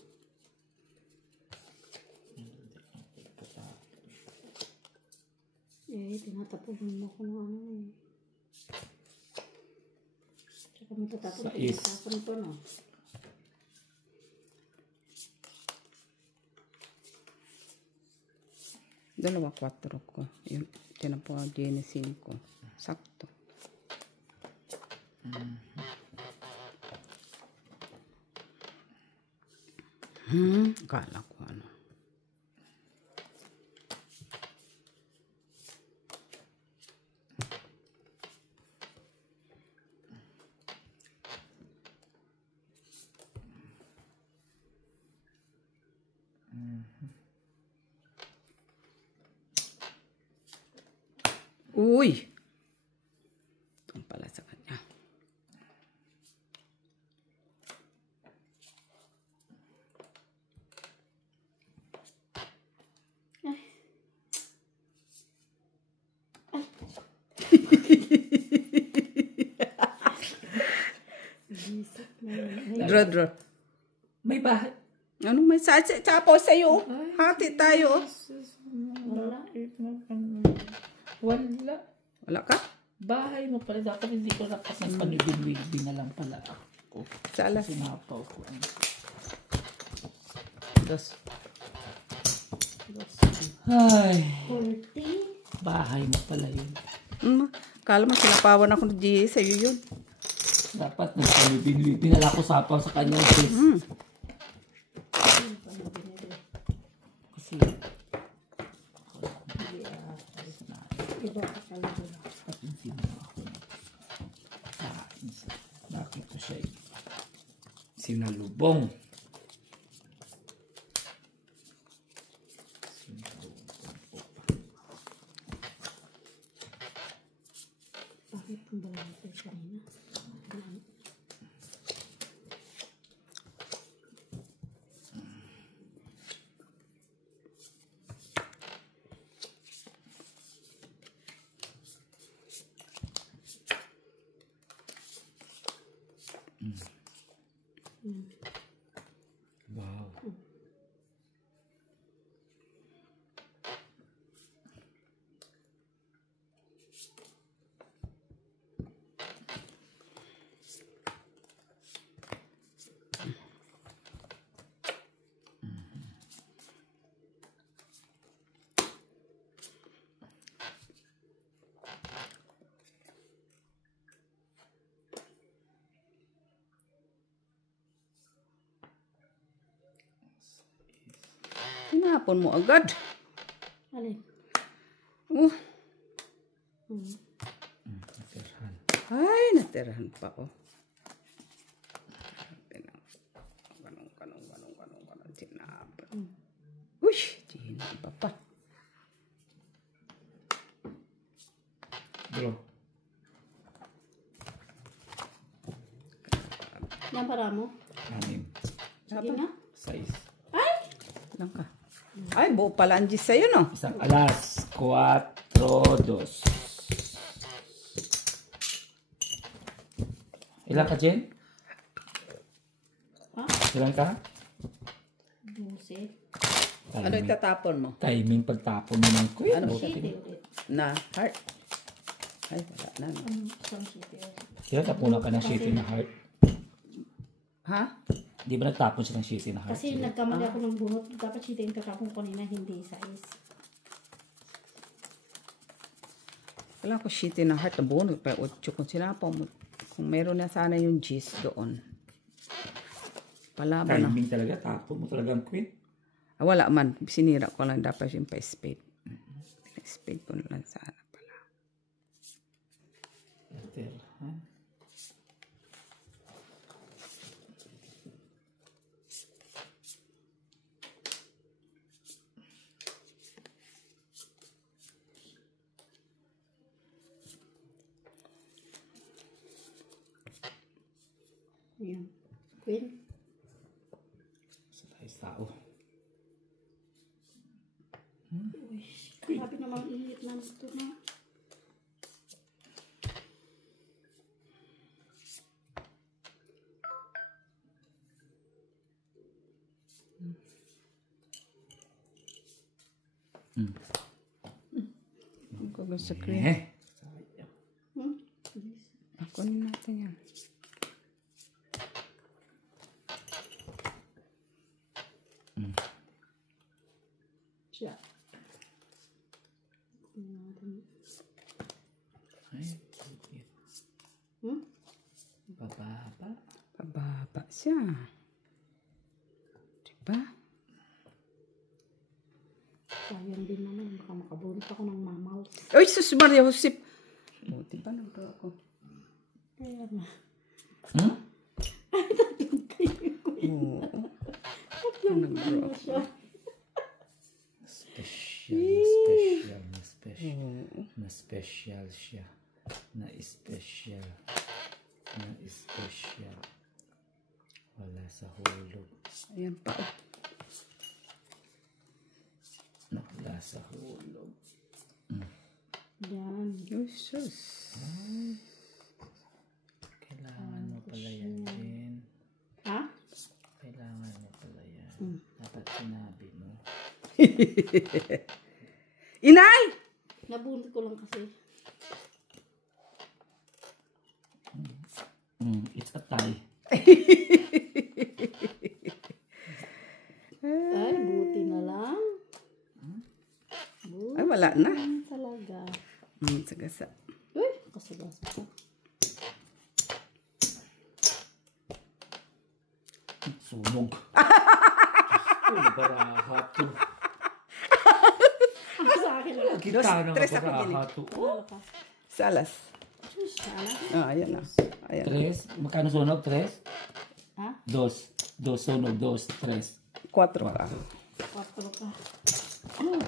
Tinatapunan mo ko ng ano eh. Tsaka mo tatapon. Sais. Tinatapon ko no. Dalawa, 4 ko. Yung tinapo Jenny 5. Sakto. Kala ko ano. Uy! Ito pala sa kanya. Draw. may bahay. Anong may sapo sa'yo? Hati tayo. Wala. Wala. Wala ka? Bahay mo pala. Dapat hindi ko nakas ng panibin-wibin na lang pala ako. Sa alas. Sinapaw ko. Dos. Ay. 40. Bahay mo pala yun. Kala mo sinapawan ako ng GA sa'yo yun. Dapat nagpanibin-wibin na lang ako sapaw sa kanya. Sis. Kasi Iba ka talaga. patinsin mo ako na kain sa bakit ko siya sinalubong. Bakit ang balang ito kanina? Wow. Tinapon mo agad. Alin? Oh, Ay, natirahan pa oh. Ganong, sinapan. Uy, sinapan pa. Bro. Yan para mo. Anim. Sige na. 6. Lang ka. Ay, buo pala ang gis sa'yo, no? Isang alas. 4, 2. Ilan ka, Jen? Ha? Ilan ka? 12. Ano itatapon mo? Timing pagtapon mo ng queen. Ano? Shitty ulit. Na heart. Ay, wala na. No? Isang shitty ulit. Kaya tapunan ka ng shitty na heart. Ha? Di ba nagtapon siya ng shitty na heart? Kasi nagkamali ako ng bunot. Dapat shitty yung tatapon ko kanina, hindi size. Kailangan ko shitty na heart na buo. Pa 8 kung sinapaw mo. Kung meron na sana yung gis doon. Palaban na. Timing talaga. Tapon mo talaga ang queen. Ah, wala man. Sinira ko lang. Dapat yung pa-spade. Pa-spade ko na lang sana pala. Enter, ha? Ayan. Queen. Sa tayo tao. Uy, grabe namang init na ito na. Ang ko gusto cream. Sayang. Ako natin yan. Siya. Ay, Hmm? bababa. Pababa siya. Diba? Sayang din naman. Baka makabunot ako ng mamaw. Uy, sus Maria Josep. Buti pa nang ako. Kaya na. Hmm? Oo. Nag-draw ako. Special. Oo. Na special siya. Na special. Na special. Wala sa hulog. Ayan pa. Oh. Na wala sa hulog. Yan. Uy, sus. Kailangan mo pala yan din. Ha? Kailangan mo pala yan. Dapat sinabi mo. Inay! Nabunot ko lang kasi. It's a tie. Ay, buti na lang. Buti Ay, wala na. talaga. Sagasa. Uy, kasagasa ko. Sunog. Uy, baraha to. Sa akin lang. Kita ng tres ako baraha to. Wala ka. Salas. Sana. Ah, ayan na. Ayan. 3. Magkano sunog? 3? Ha? 2. 2 sunog. 2. 3. 4 ka. 4 ka.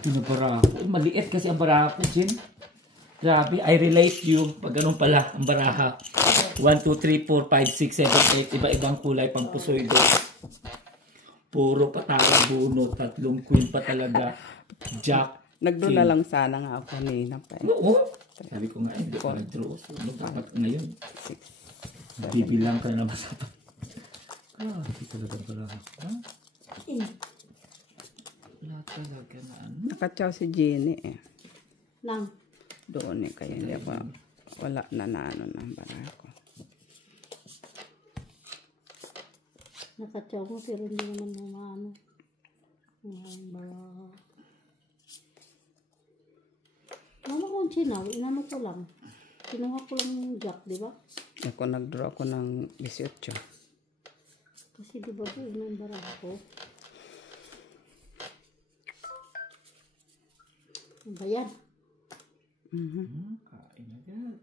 Pinabaraha ko. Maliit kasi ang baraha ko, Jin. Grabe, I relate you. Pag ganun pala, ang baraha. 1, 2, 3, 4, 5, 6, 7, 8. Iba-ibang kulay, pang pusoy doon. Puro patara, buno, 3 queen pa talaga. Jack. Nag-draw na lang sana nga ako kanina pa. Oo. Sabi ko nga, hindi ko nag-draw. Sunog dapat ngayon. 6. Bibilang ka na naman sa hindi talaga baraha ko. Wala talaga na ano. Nakatsaw si Jenny eh. Nang. Doon eh. Kaya hindi ako wala na ano ng baraha ko. Nakatsaw mo pero hindi naman naman ano. Mama kong sinaw, inano ko lang. Kinuha ko lang yung jack, di ba? Ako nag-draw ako ng 18. Kasi di ba po, yung baraha ko. Ano ba yan? Kain agad.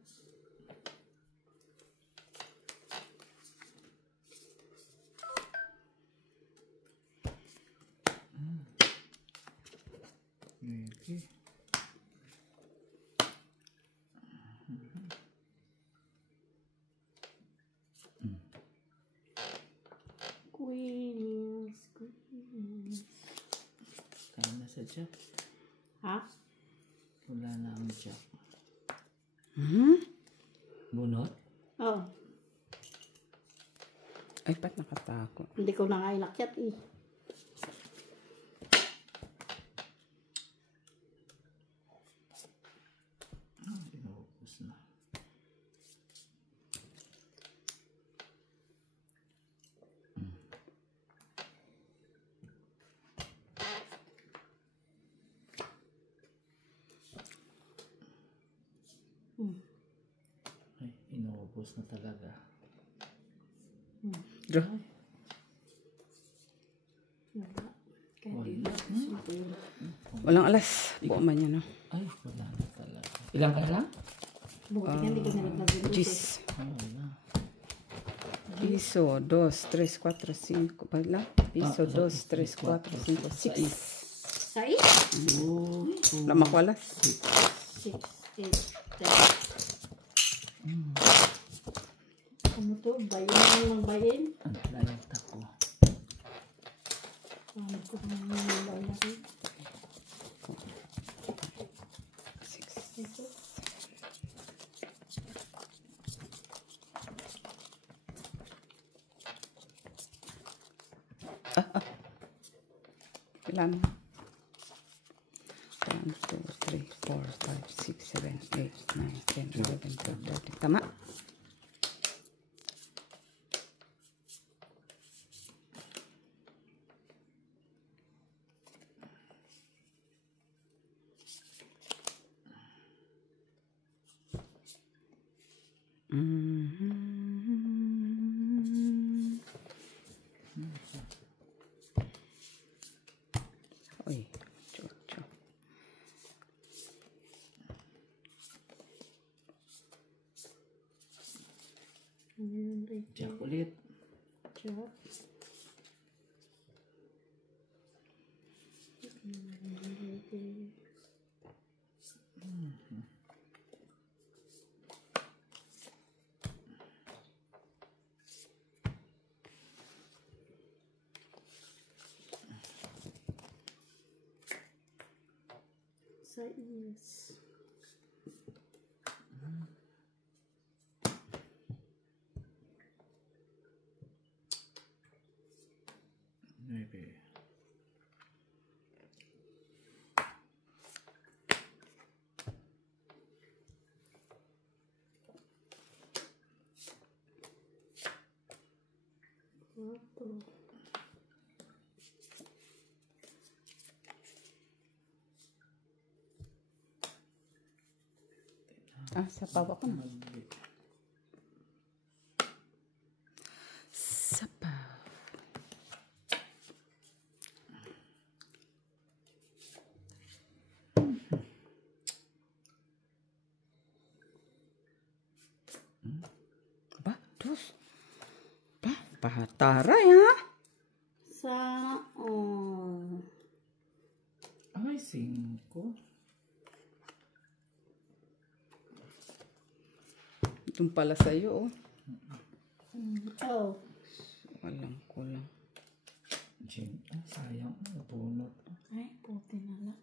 Okay. Queens. Kaya na sa jack. Ha? Wala na ang jack. Hmm? Bunot? Oh, Ay, ba't nakatakot? hindi ko na nga inakyat eh. Inubos na. Ay, inubos na talaga. Draw. Wala. Kaya Wala. di na gusto ko yun. Walang alas. Buo man yan, no? Ay, wala na talaga. Ilang ka lang? Buti nga hindi ko nilaglag yung Gis. Ay, wala. Piso, 2, 3, 4, 5. Pagla? Piso, 2, 3, 4, 5, 6. Sais? Wala makwalas. 6, 8, 10. Ano to? Bayin lang ng bayin? Ang layang tako. Ano ko na yung bayin? 6. Ito. Ilan? 1, 2, 3, 4, 5, 6, 7, 8, 9, 10, 11, 12, 13. Tama? Uy, chucho. Ano yun rin? Jack ulit. Jack. Sais. Maybe. Quatro. Ah, sa pawa ko na. Sapaw. Ba, dos. Ba, pahataray ha? Sa, oh. Ay, 5. Itong pala sa'yo, oh. Oh. Walang kulang. Jim, ay, sayang. Bunot. Ay, puti na lang.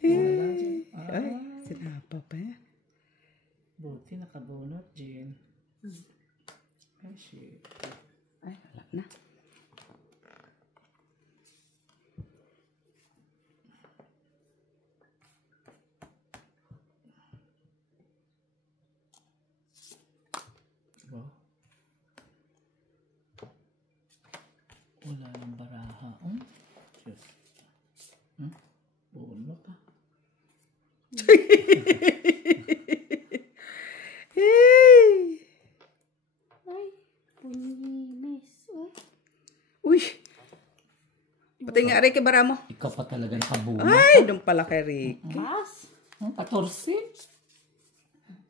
Wala, Jim. Ay, sinapa pa yan. Buti nakabunot, Jim. Ay, shit. Ay, wala na. Wow. Wala nang baraha. Diyos. Bunot ah. Hey! Ay, punyines. Ay. Uy! Pati nga Ricky bara mo. Ikaw pa talaga nakabunot. Ay, doon pala kay Ricky. Mas. 14?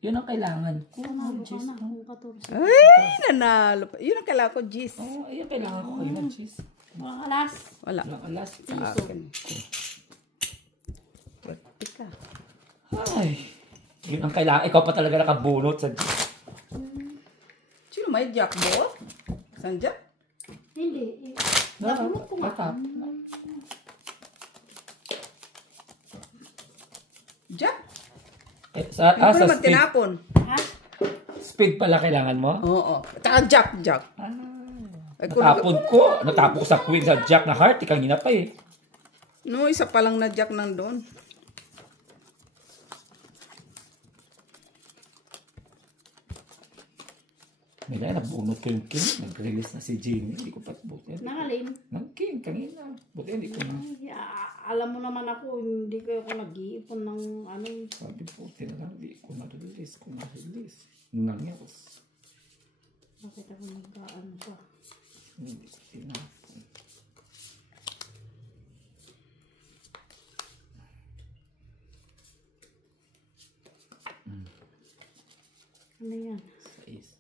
Yun ang kailangan ko. Panalo ka na. Kung 14. Ay, nanalo pa. Yun ang kailangan ko, Gis. Oo, ayun kailangan ko kayo ng cheese. Mga alas. Wala. Walang alas. Sa akin. Pwede ka. Ay. Yun ang kailangan. Ikaw pa talaga nakabunot sa... Sino may jack bo? Saan jack? Hindi. Nabulot ko nga. Jack? Sa Hindi ko naman speed. tinapon. Ha? Speed pala kailangan mo? Oo. Tsaka jack. Ay, Natapon ko sa queen sa jack na heart. Ikang hinapay eh. No, isa pa lang na jack nang doon. May nabunot ko yung king. Nag-release na si Jimmy. Hindi ko pa buti. Nangalin. Ng king, kanina. Buti hindi ko na. Ay, alam mo naman ako, hindi ko nag-iipon ng ano. Sabi buti na lang. Hindi ko na-release. Kung na-release. Nangyos. Bakit ako nag-ano siya? Hindi ko tinapon. Ano yan? Sais.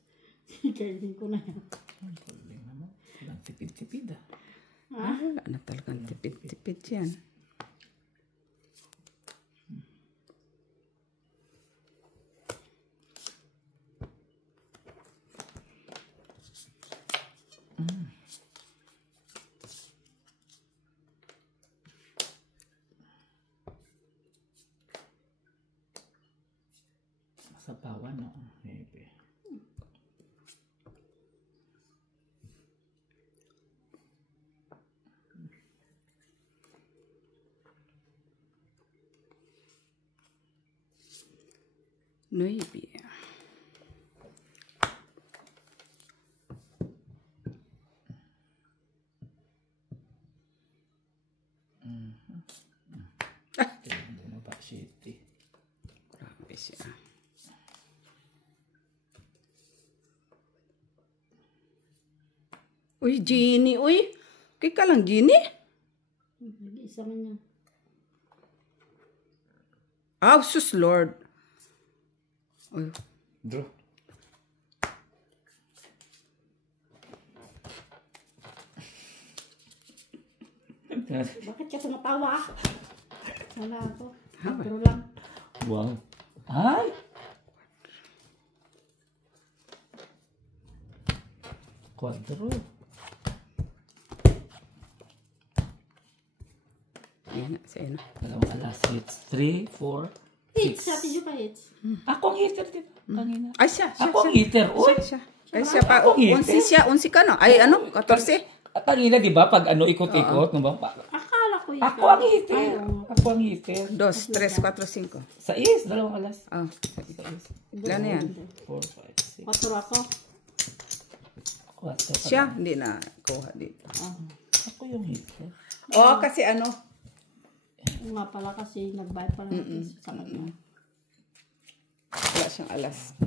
Kainin ko na yan. Ang problema mo. Walang tipid-tipid ah. Ha? Wala na talagang tipid-tipid yan. Sa bawan no. Maybe. Maybe. Hindi mo pa shitty. Grabe siya. Uy, Genie. Uy, kaya ka lang, Genie? Nag-isa man yan. Oh, sus Lord. Uy, Draw. Bakit ka tumatawa? Wala ako. Hawa. Pero lang. Wow. Ay! Quadro. ayun na, sa'yo na. Dalawang alas. Hits. 3, 4, Hits. 6. Sa atin yung pa hits. Ako ang hitter, di ba? Kanina. Ay, siya. Ako ang hitter. Uy! Siya. Ay, siya pa. Ako ang hitter. Unsi ka, no? Ay, ano? 14? Kanina, di ba? Pag ano, ikot-ikot. No ba? Akala ko yun. Ako ang hitter. Ako ang hitter. 2, 3, 4, 5. Sa is, dalawang alas. Oh, Sa is. ilan na yan? 4, 5, 6. Patro ako. 4. Siya, hindi na kuha dito. Ako yung hitter. Oh, kasi ano? Yung nga pala kasi nag-buy pa lang sa kanya. Wala siyang alas.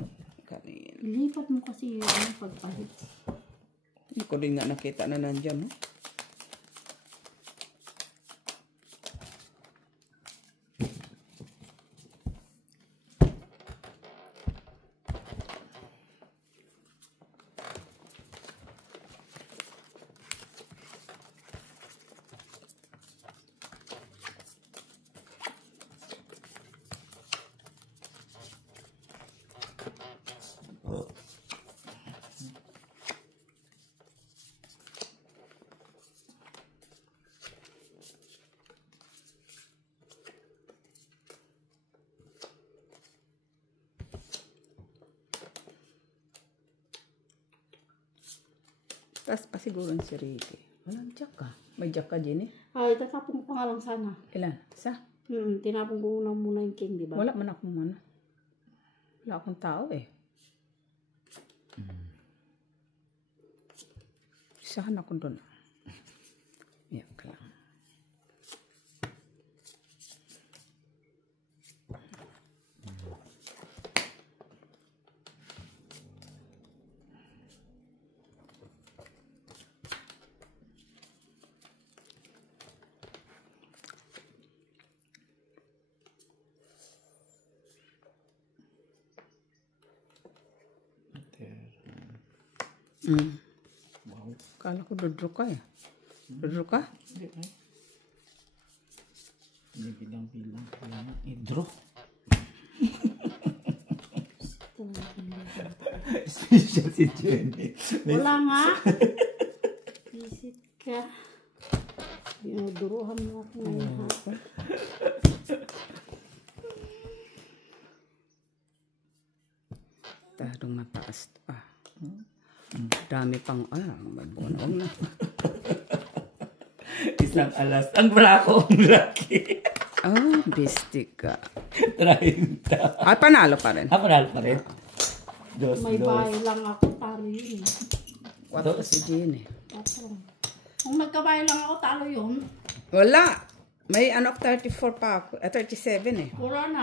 Kanina. Lipat mo kasi yung pagpahit. Hindi ko rin nga nakita na nandyan, no? Tapos pa siguro si Ricky. Walang jack ka. May jack ka, Jenny? Ay, tatapong ko pa nga lang sana. Ilan? Isa? Tinapong ko muna yung king, di ba? Wala man akong ano. Wala akong tao eh. Isahan ako doon. Yan ka lang. Wow. Kala ko dodro ka eh. Draw ka? Hindi, ay. Hindi bilang-bilang. I-draw. Special si Jenny. Wala nga. Visit ka. Binuduruhan mo ako ngayon ha. Tadong mataas pa. Dami pang, mabuno na. Isang alas. Ang brako, ang laki. Bistik ka. 30. Ay, panalo pa rin. Panalo pa rin. Dos, May dos. bahay lang ako, talo yun. 4 si Jean eh. Kung nagkabahay lang ako, talo yun. Wala. May 34 pa ako. 37 eh. Wala na.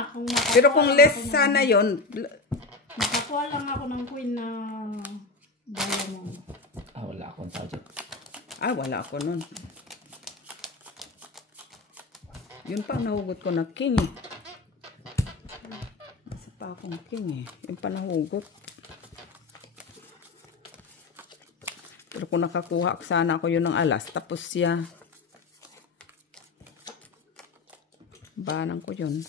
Pero kung less sana yon, Nakakuha lang ako ng queen na diamond. Wala akong tao dyan. wala ako nun. Yun pa nahugot ko na king eh. Isa pa akong king eh. Yun pa nahugot. Pero kung nakakuha sana ako yun ng alas, tapos siya, banang ko yun.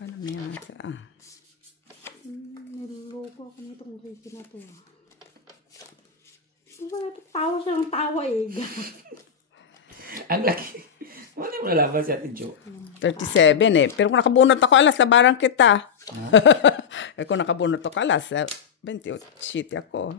Paano na yan? Niloko ako nitong resi na to. Tawa siya ng tawa eh. Ang laki. Hindi mo nalaban si Ate Jo. 37 eh. Pero kung nakabunot ako alas, labaran kita. Kung nakabunot ako alas, 28 ako.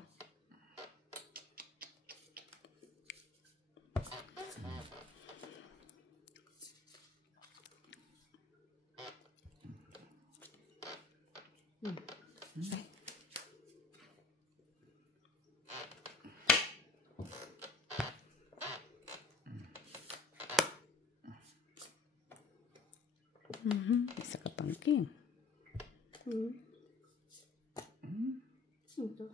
Isa ka pang king. Ito.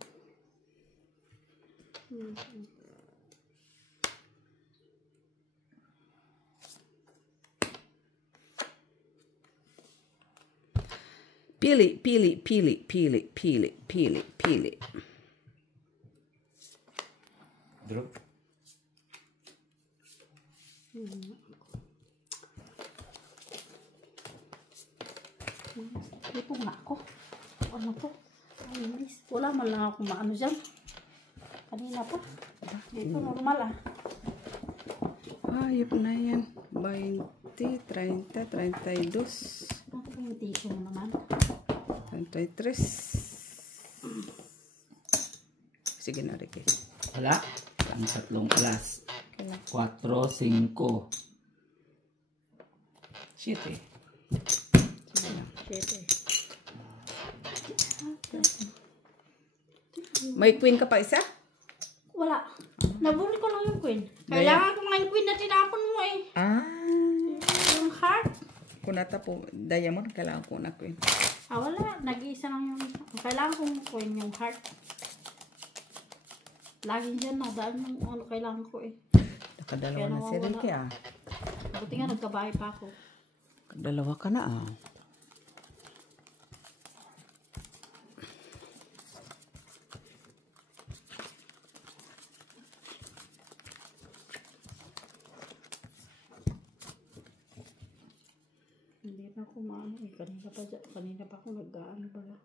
Pili, pili, pili, pili, pili, pili, pili. Draw. Ito nga ako. Ano to? Ayos. Wala man lang ako maano dyan. Kanina pa. Ito normal ah. Ayop na yan. 20, 30, 32, Ano yung tissue mo naman? 33. Sige na, Ricky. Wala. Ang tatlong alas. Okay. 4, 5. 7. May queen ka pa isa? Wala. Nabuli ko lang yung queen. Kailangan ko nga yung queen na tinapon mo eh. Yung heart. Kunata po, diamond, kailangan ko na queen. Wala. Nag-iisa lang yung... Kailangan kong queen yung heart. Laging dyan na. Dahil yung ano kailangan ko eh. Nakadalawa na si Ricky Buti nga nagkabahay pa ako. Dalawa ka na Hindi na ako maano eh. Kanina pa ako nag-ano pala.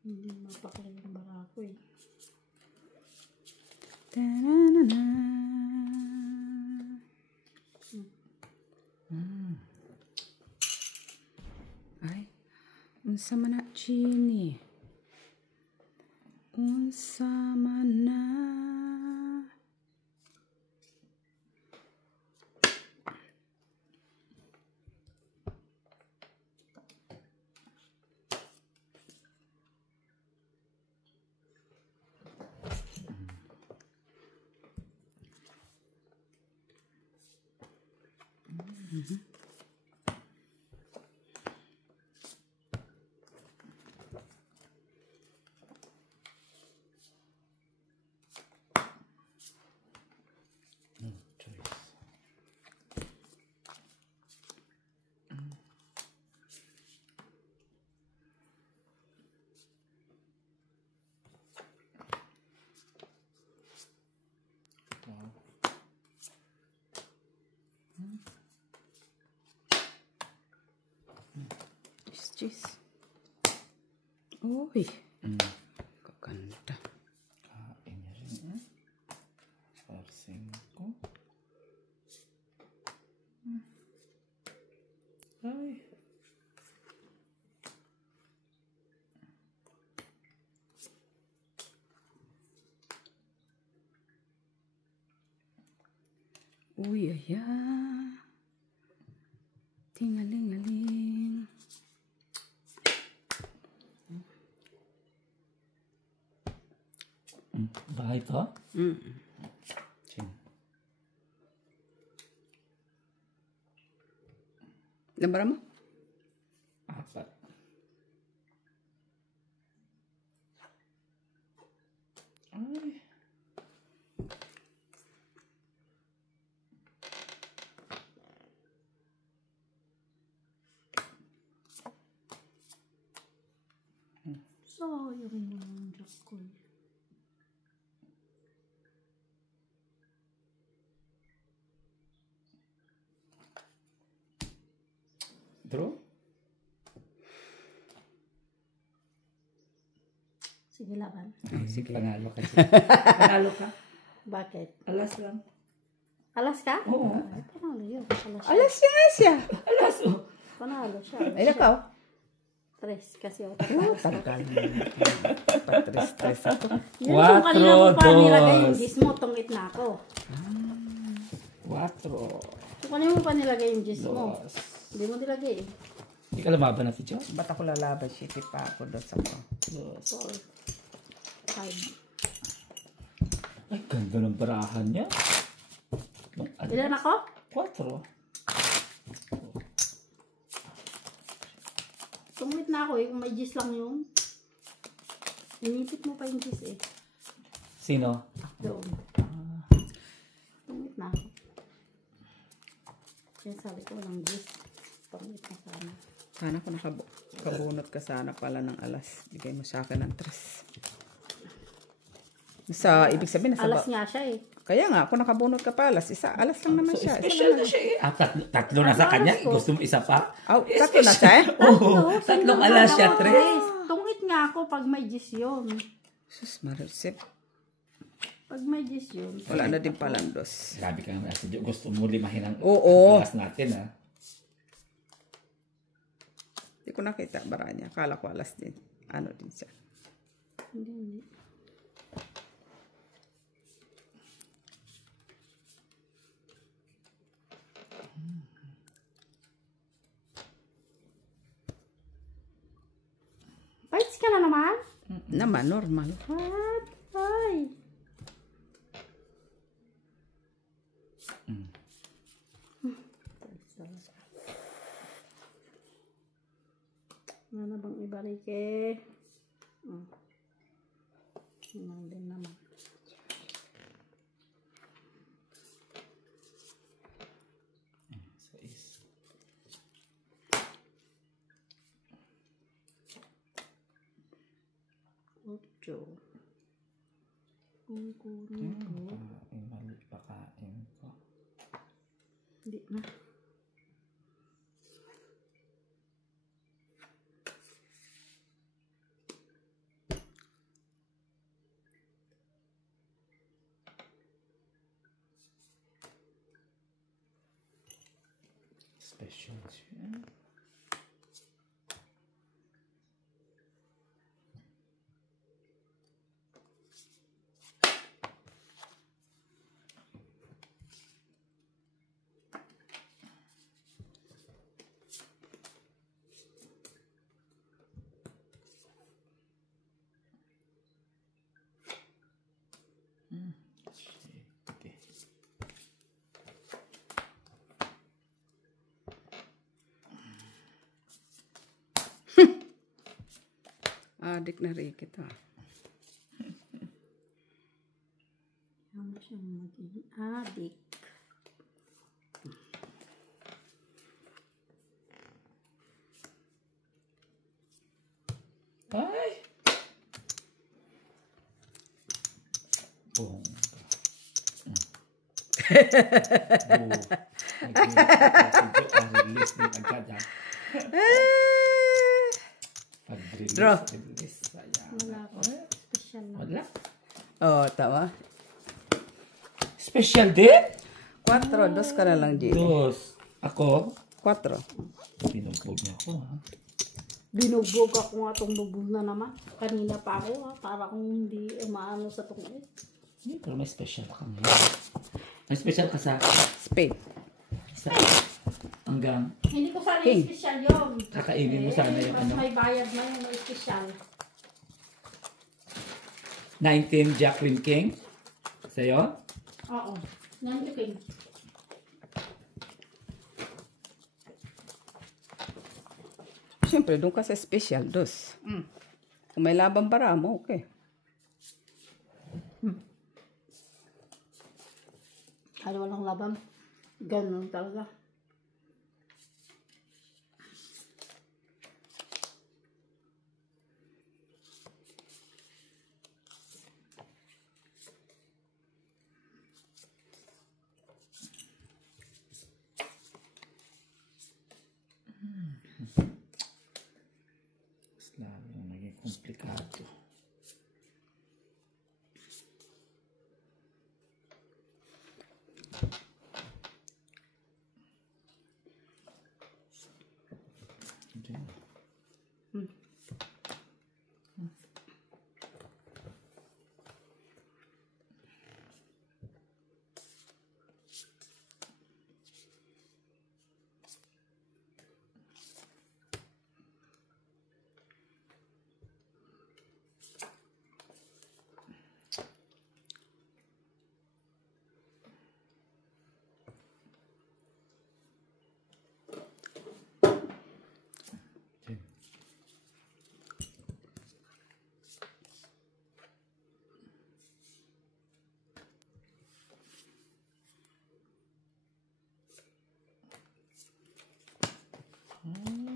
Hindi mapakala yung barako eh. Ta-na-na-na. Ay, unsa man na chini. Unsa man na. cheese. Uy. Kaganda. Kain niya rin. Parsing ko. Ay. Uy, ayan. Tingaling-aling. Bahay to? Ching. Lambara mo? 4. Ay. Sayang mo ang Diyos ko. Draw? Sige, laban. Sige. Panalo ka. Panalo ka? Bakit? Alas lang. Alas ka? Oo. Ay, panalo yun. Alas siya. Alas siya nga siya. Alas oh. Panalo siya. Ay, nakaw. 3 kasi ako. Tagal na. Patres-tres ako. Yan kung kanina mo pa 4-2. nilagay yung gis mo, tungit na ako. 4. Kung kanina mo pa nilagay yung gis mo, Dos. hindi mo nilagay eh. Hindi ka lumaban na si Joe? Ba't ako lalaban? Shitty pa ako doon sa ko. 4, 5. Ay, ganda ng barahan niya. Ilan ako? 4. Tungit na ako eh, kung may gis lang yun. Inipit mo pa yung gis eh. Sino? Doon. Tungit na ako. Kaya sabi ko walang gis. Tungit na sana. Sana ko nakabunot ka sana pala ng alas. Bigay mo sa akin ng 3. Sa ibig sabihin, nasa Alas nga siya eh. Kaya nga, kung nakabunot ka pa alas, alas lang naman So, siya. special na siya eh. Tatlo na sa kanya. Gusto mo isa pa? Oh, tatlo na siya eh. Oo. Tatlong alas siya, 3. Tungit nga ako pag may gis yun. Sus, Marisip. Pag may gis yun. Wala na din palang dos. Grabe ka naman si Joe. Gusto mo limahin ang Oo. alas natin ha. Hindi ko nakita bara niya. Akala ko alas din. Ano din siya. Hindi. Bites ka na naman? Naman, normal. What? Ay. Ano na bang ibalik eh? Ano din naman. Sais. Ocho. Kung kunin ko. Ay, mali pa kain ko. Hindi na. Special siya. Okay. Adik na rin kita. Ano siyang maging adik? Ay! Boom. Release din agad ha. Pag-release. Draw. Release. Sayang. Wala ko. Special na. Wala. Oh, tama. Special din? 4, dos ka na lang, Jenny. Dos. Ako? 4. Pinugbog niya ako, ha? Binugbog ako nga itong lubog na naman. Kanina pa ako ha. Para kung hindi maano sa tungkol. Hindi, pero may special ka ngayon. May special ka sa Spade. isa. Hanggang Hindi ko sana King. special yun. kakainin mo sana yung Mas ano. may bayad na yung may special. 19 Jacqueline King. Sa'yo? Oo. Nandiyo King. Siyempre, doon ka sa special, dos. Kung may laban para mo, okay. Kaya walang laban. Ganun talaga. Mas lalong naging komplikado. Diyan.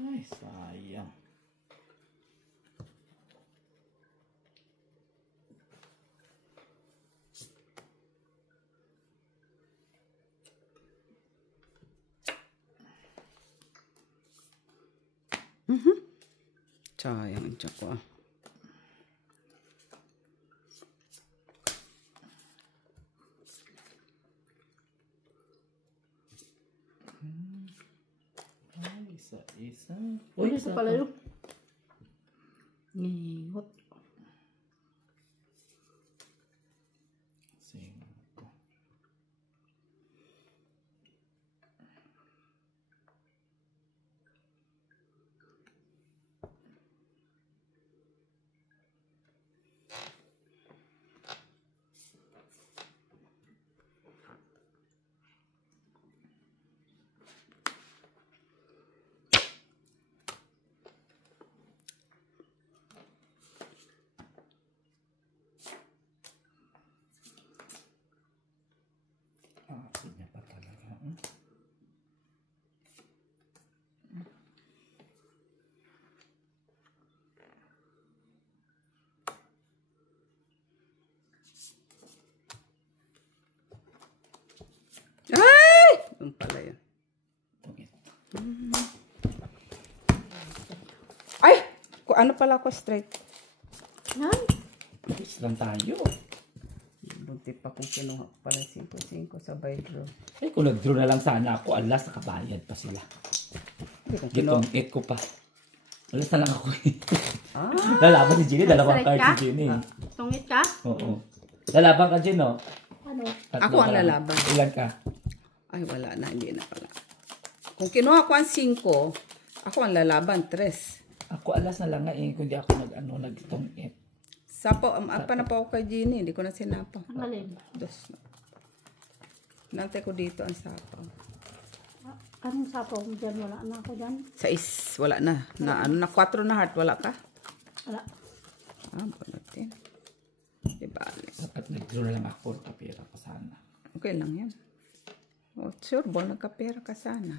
Ay, sayang. Sayang ang tiyak ko. Ay, isa-isa. Uy, Uy, isa isa pala pa. yun. Ngingot. Cinco. Ah, pinya pa talaga. Ay! Yung pala yun. Tungit. Ay! Kung ano pala ako straight. Yan. Tapos lang tayo. Bunti pa kung kinuha ko pala 5-5 sa by draw. Eh, kung nag-draw na lang sana ako, alas, nakabayad pa sila. Hindi kung kinuha. Gitong 8 ko pa. Alas na lang ako eh. Ah! Lalaban si Jenny, dalawang Strike card ka? si Jenny. Tungit ka? Oo. Lalaban ka, Jen, no? Ano? Tatlo Ako ang ka lang. lalaban. Ilan ka? Ay, wala na. Hindi na pala. Kung kinuha ko ang 5, ako ang lalaban, 3. Ako alas na lang nga eh, kung di ako nagtong 8. Sapo, apa na pa ako kay Jenny. Hindi ko na sinapaw. Ang galing. Dos na. Nantay ko dito ang sapaw. Anong sapaw mo dyan? Wala na ako dyan. 6, wala na. Na 4 na heart, wala ka? Wala. Ah, bunot din. Di bali. Dapat nag-draw na lang ako, kapira pa sana. Okay lang yan. Oh, sure, nagkapera ka sana.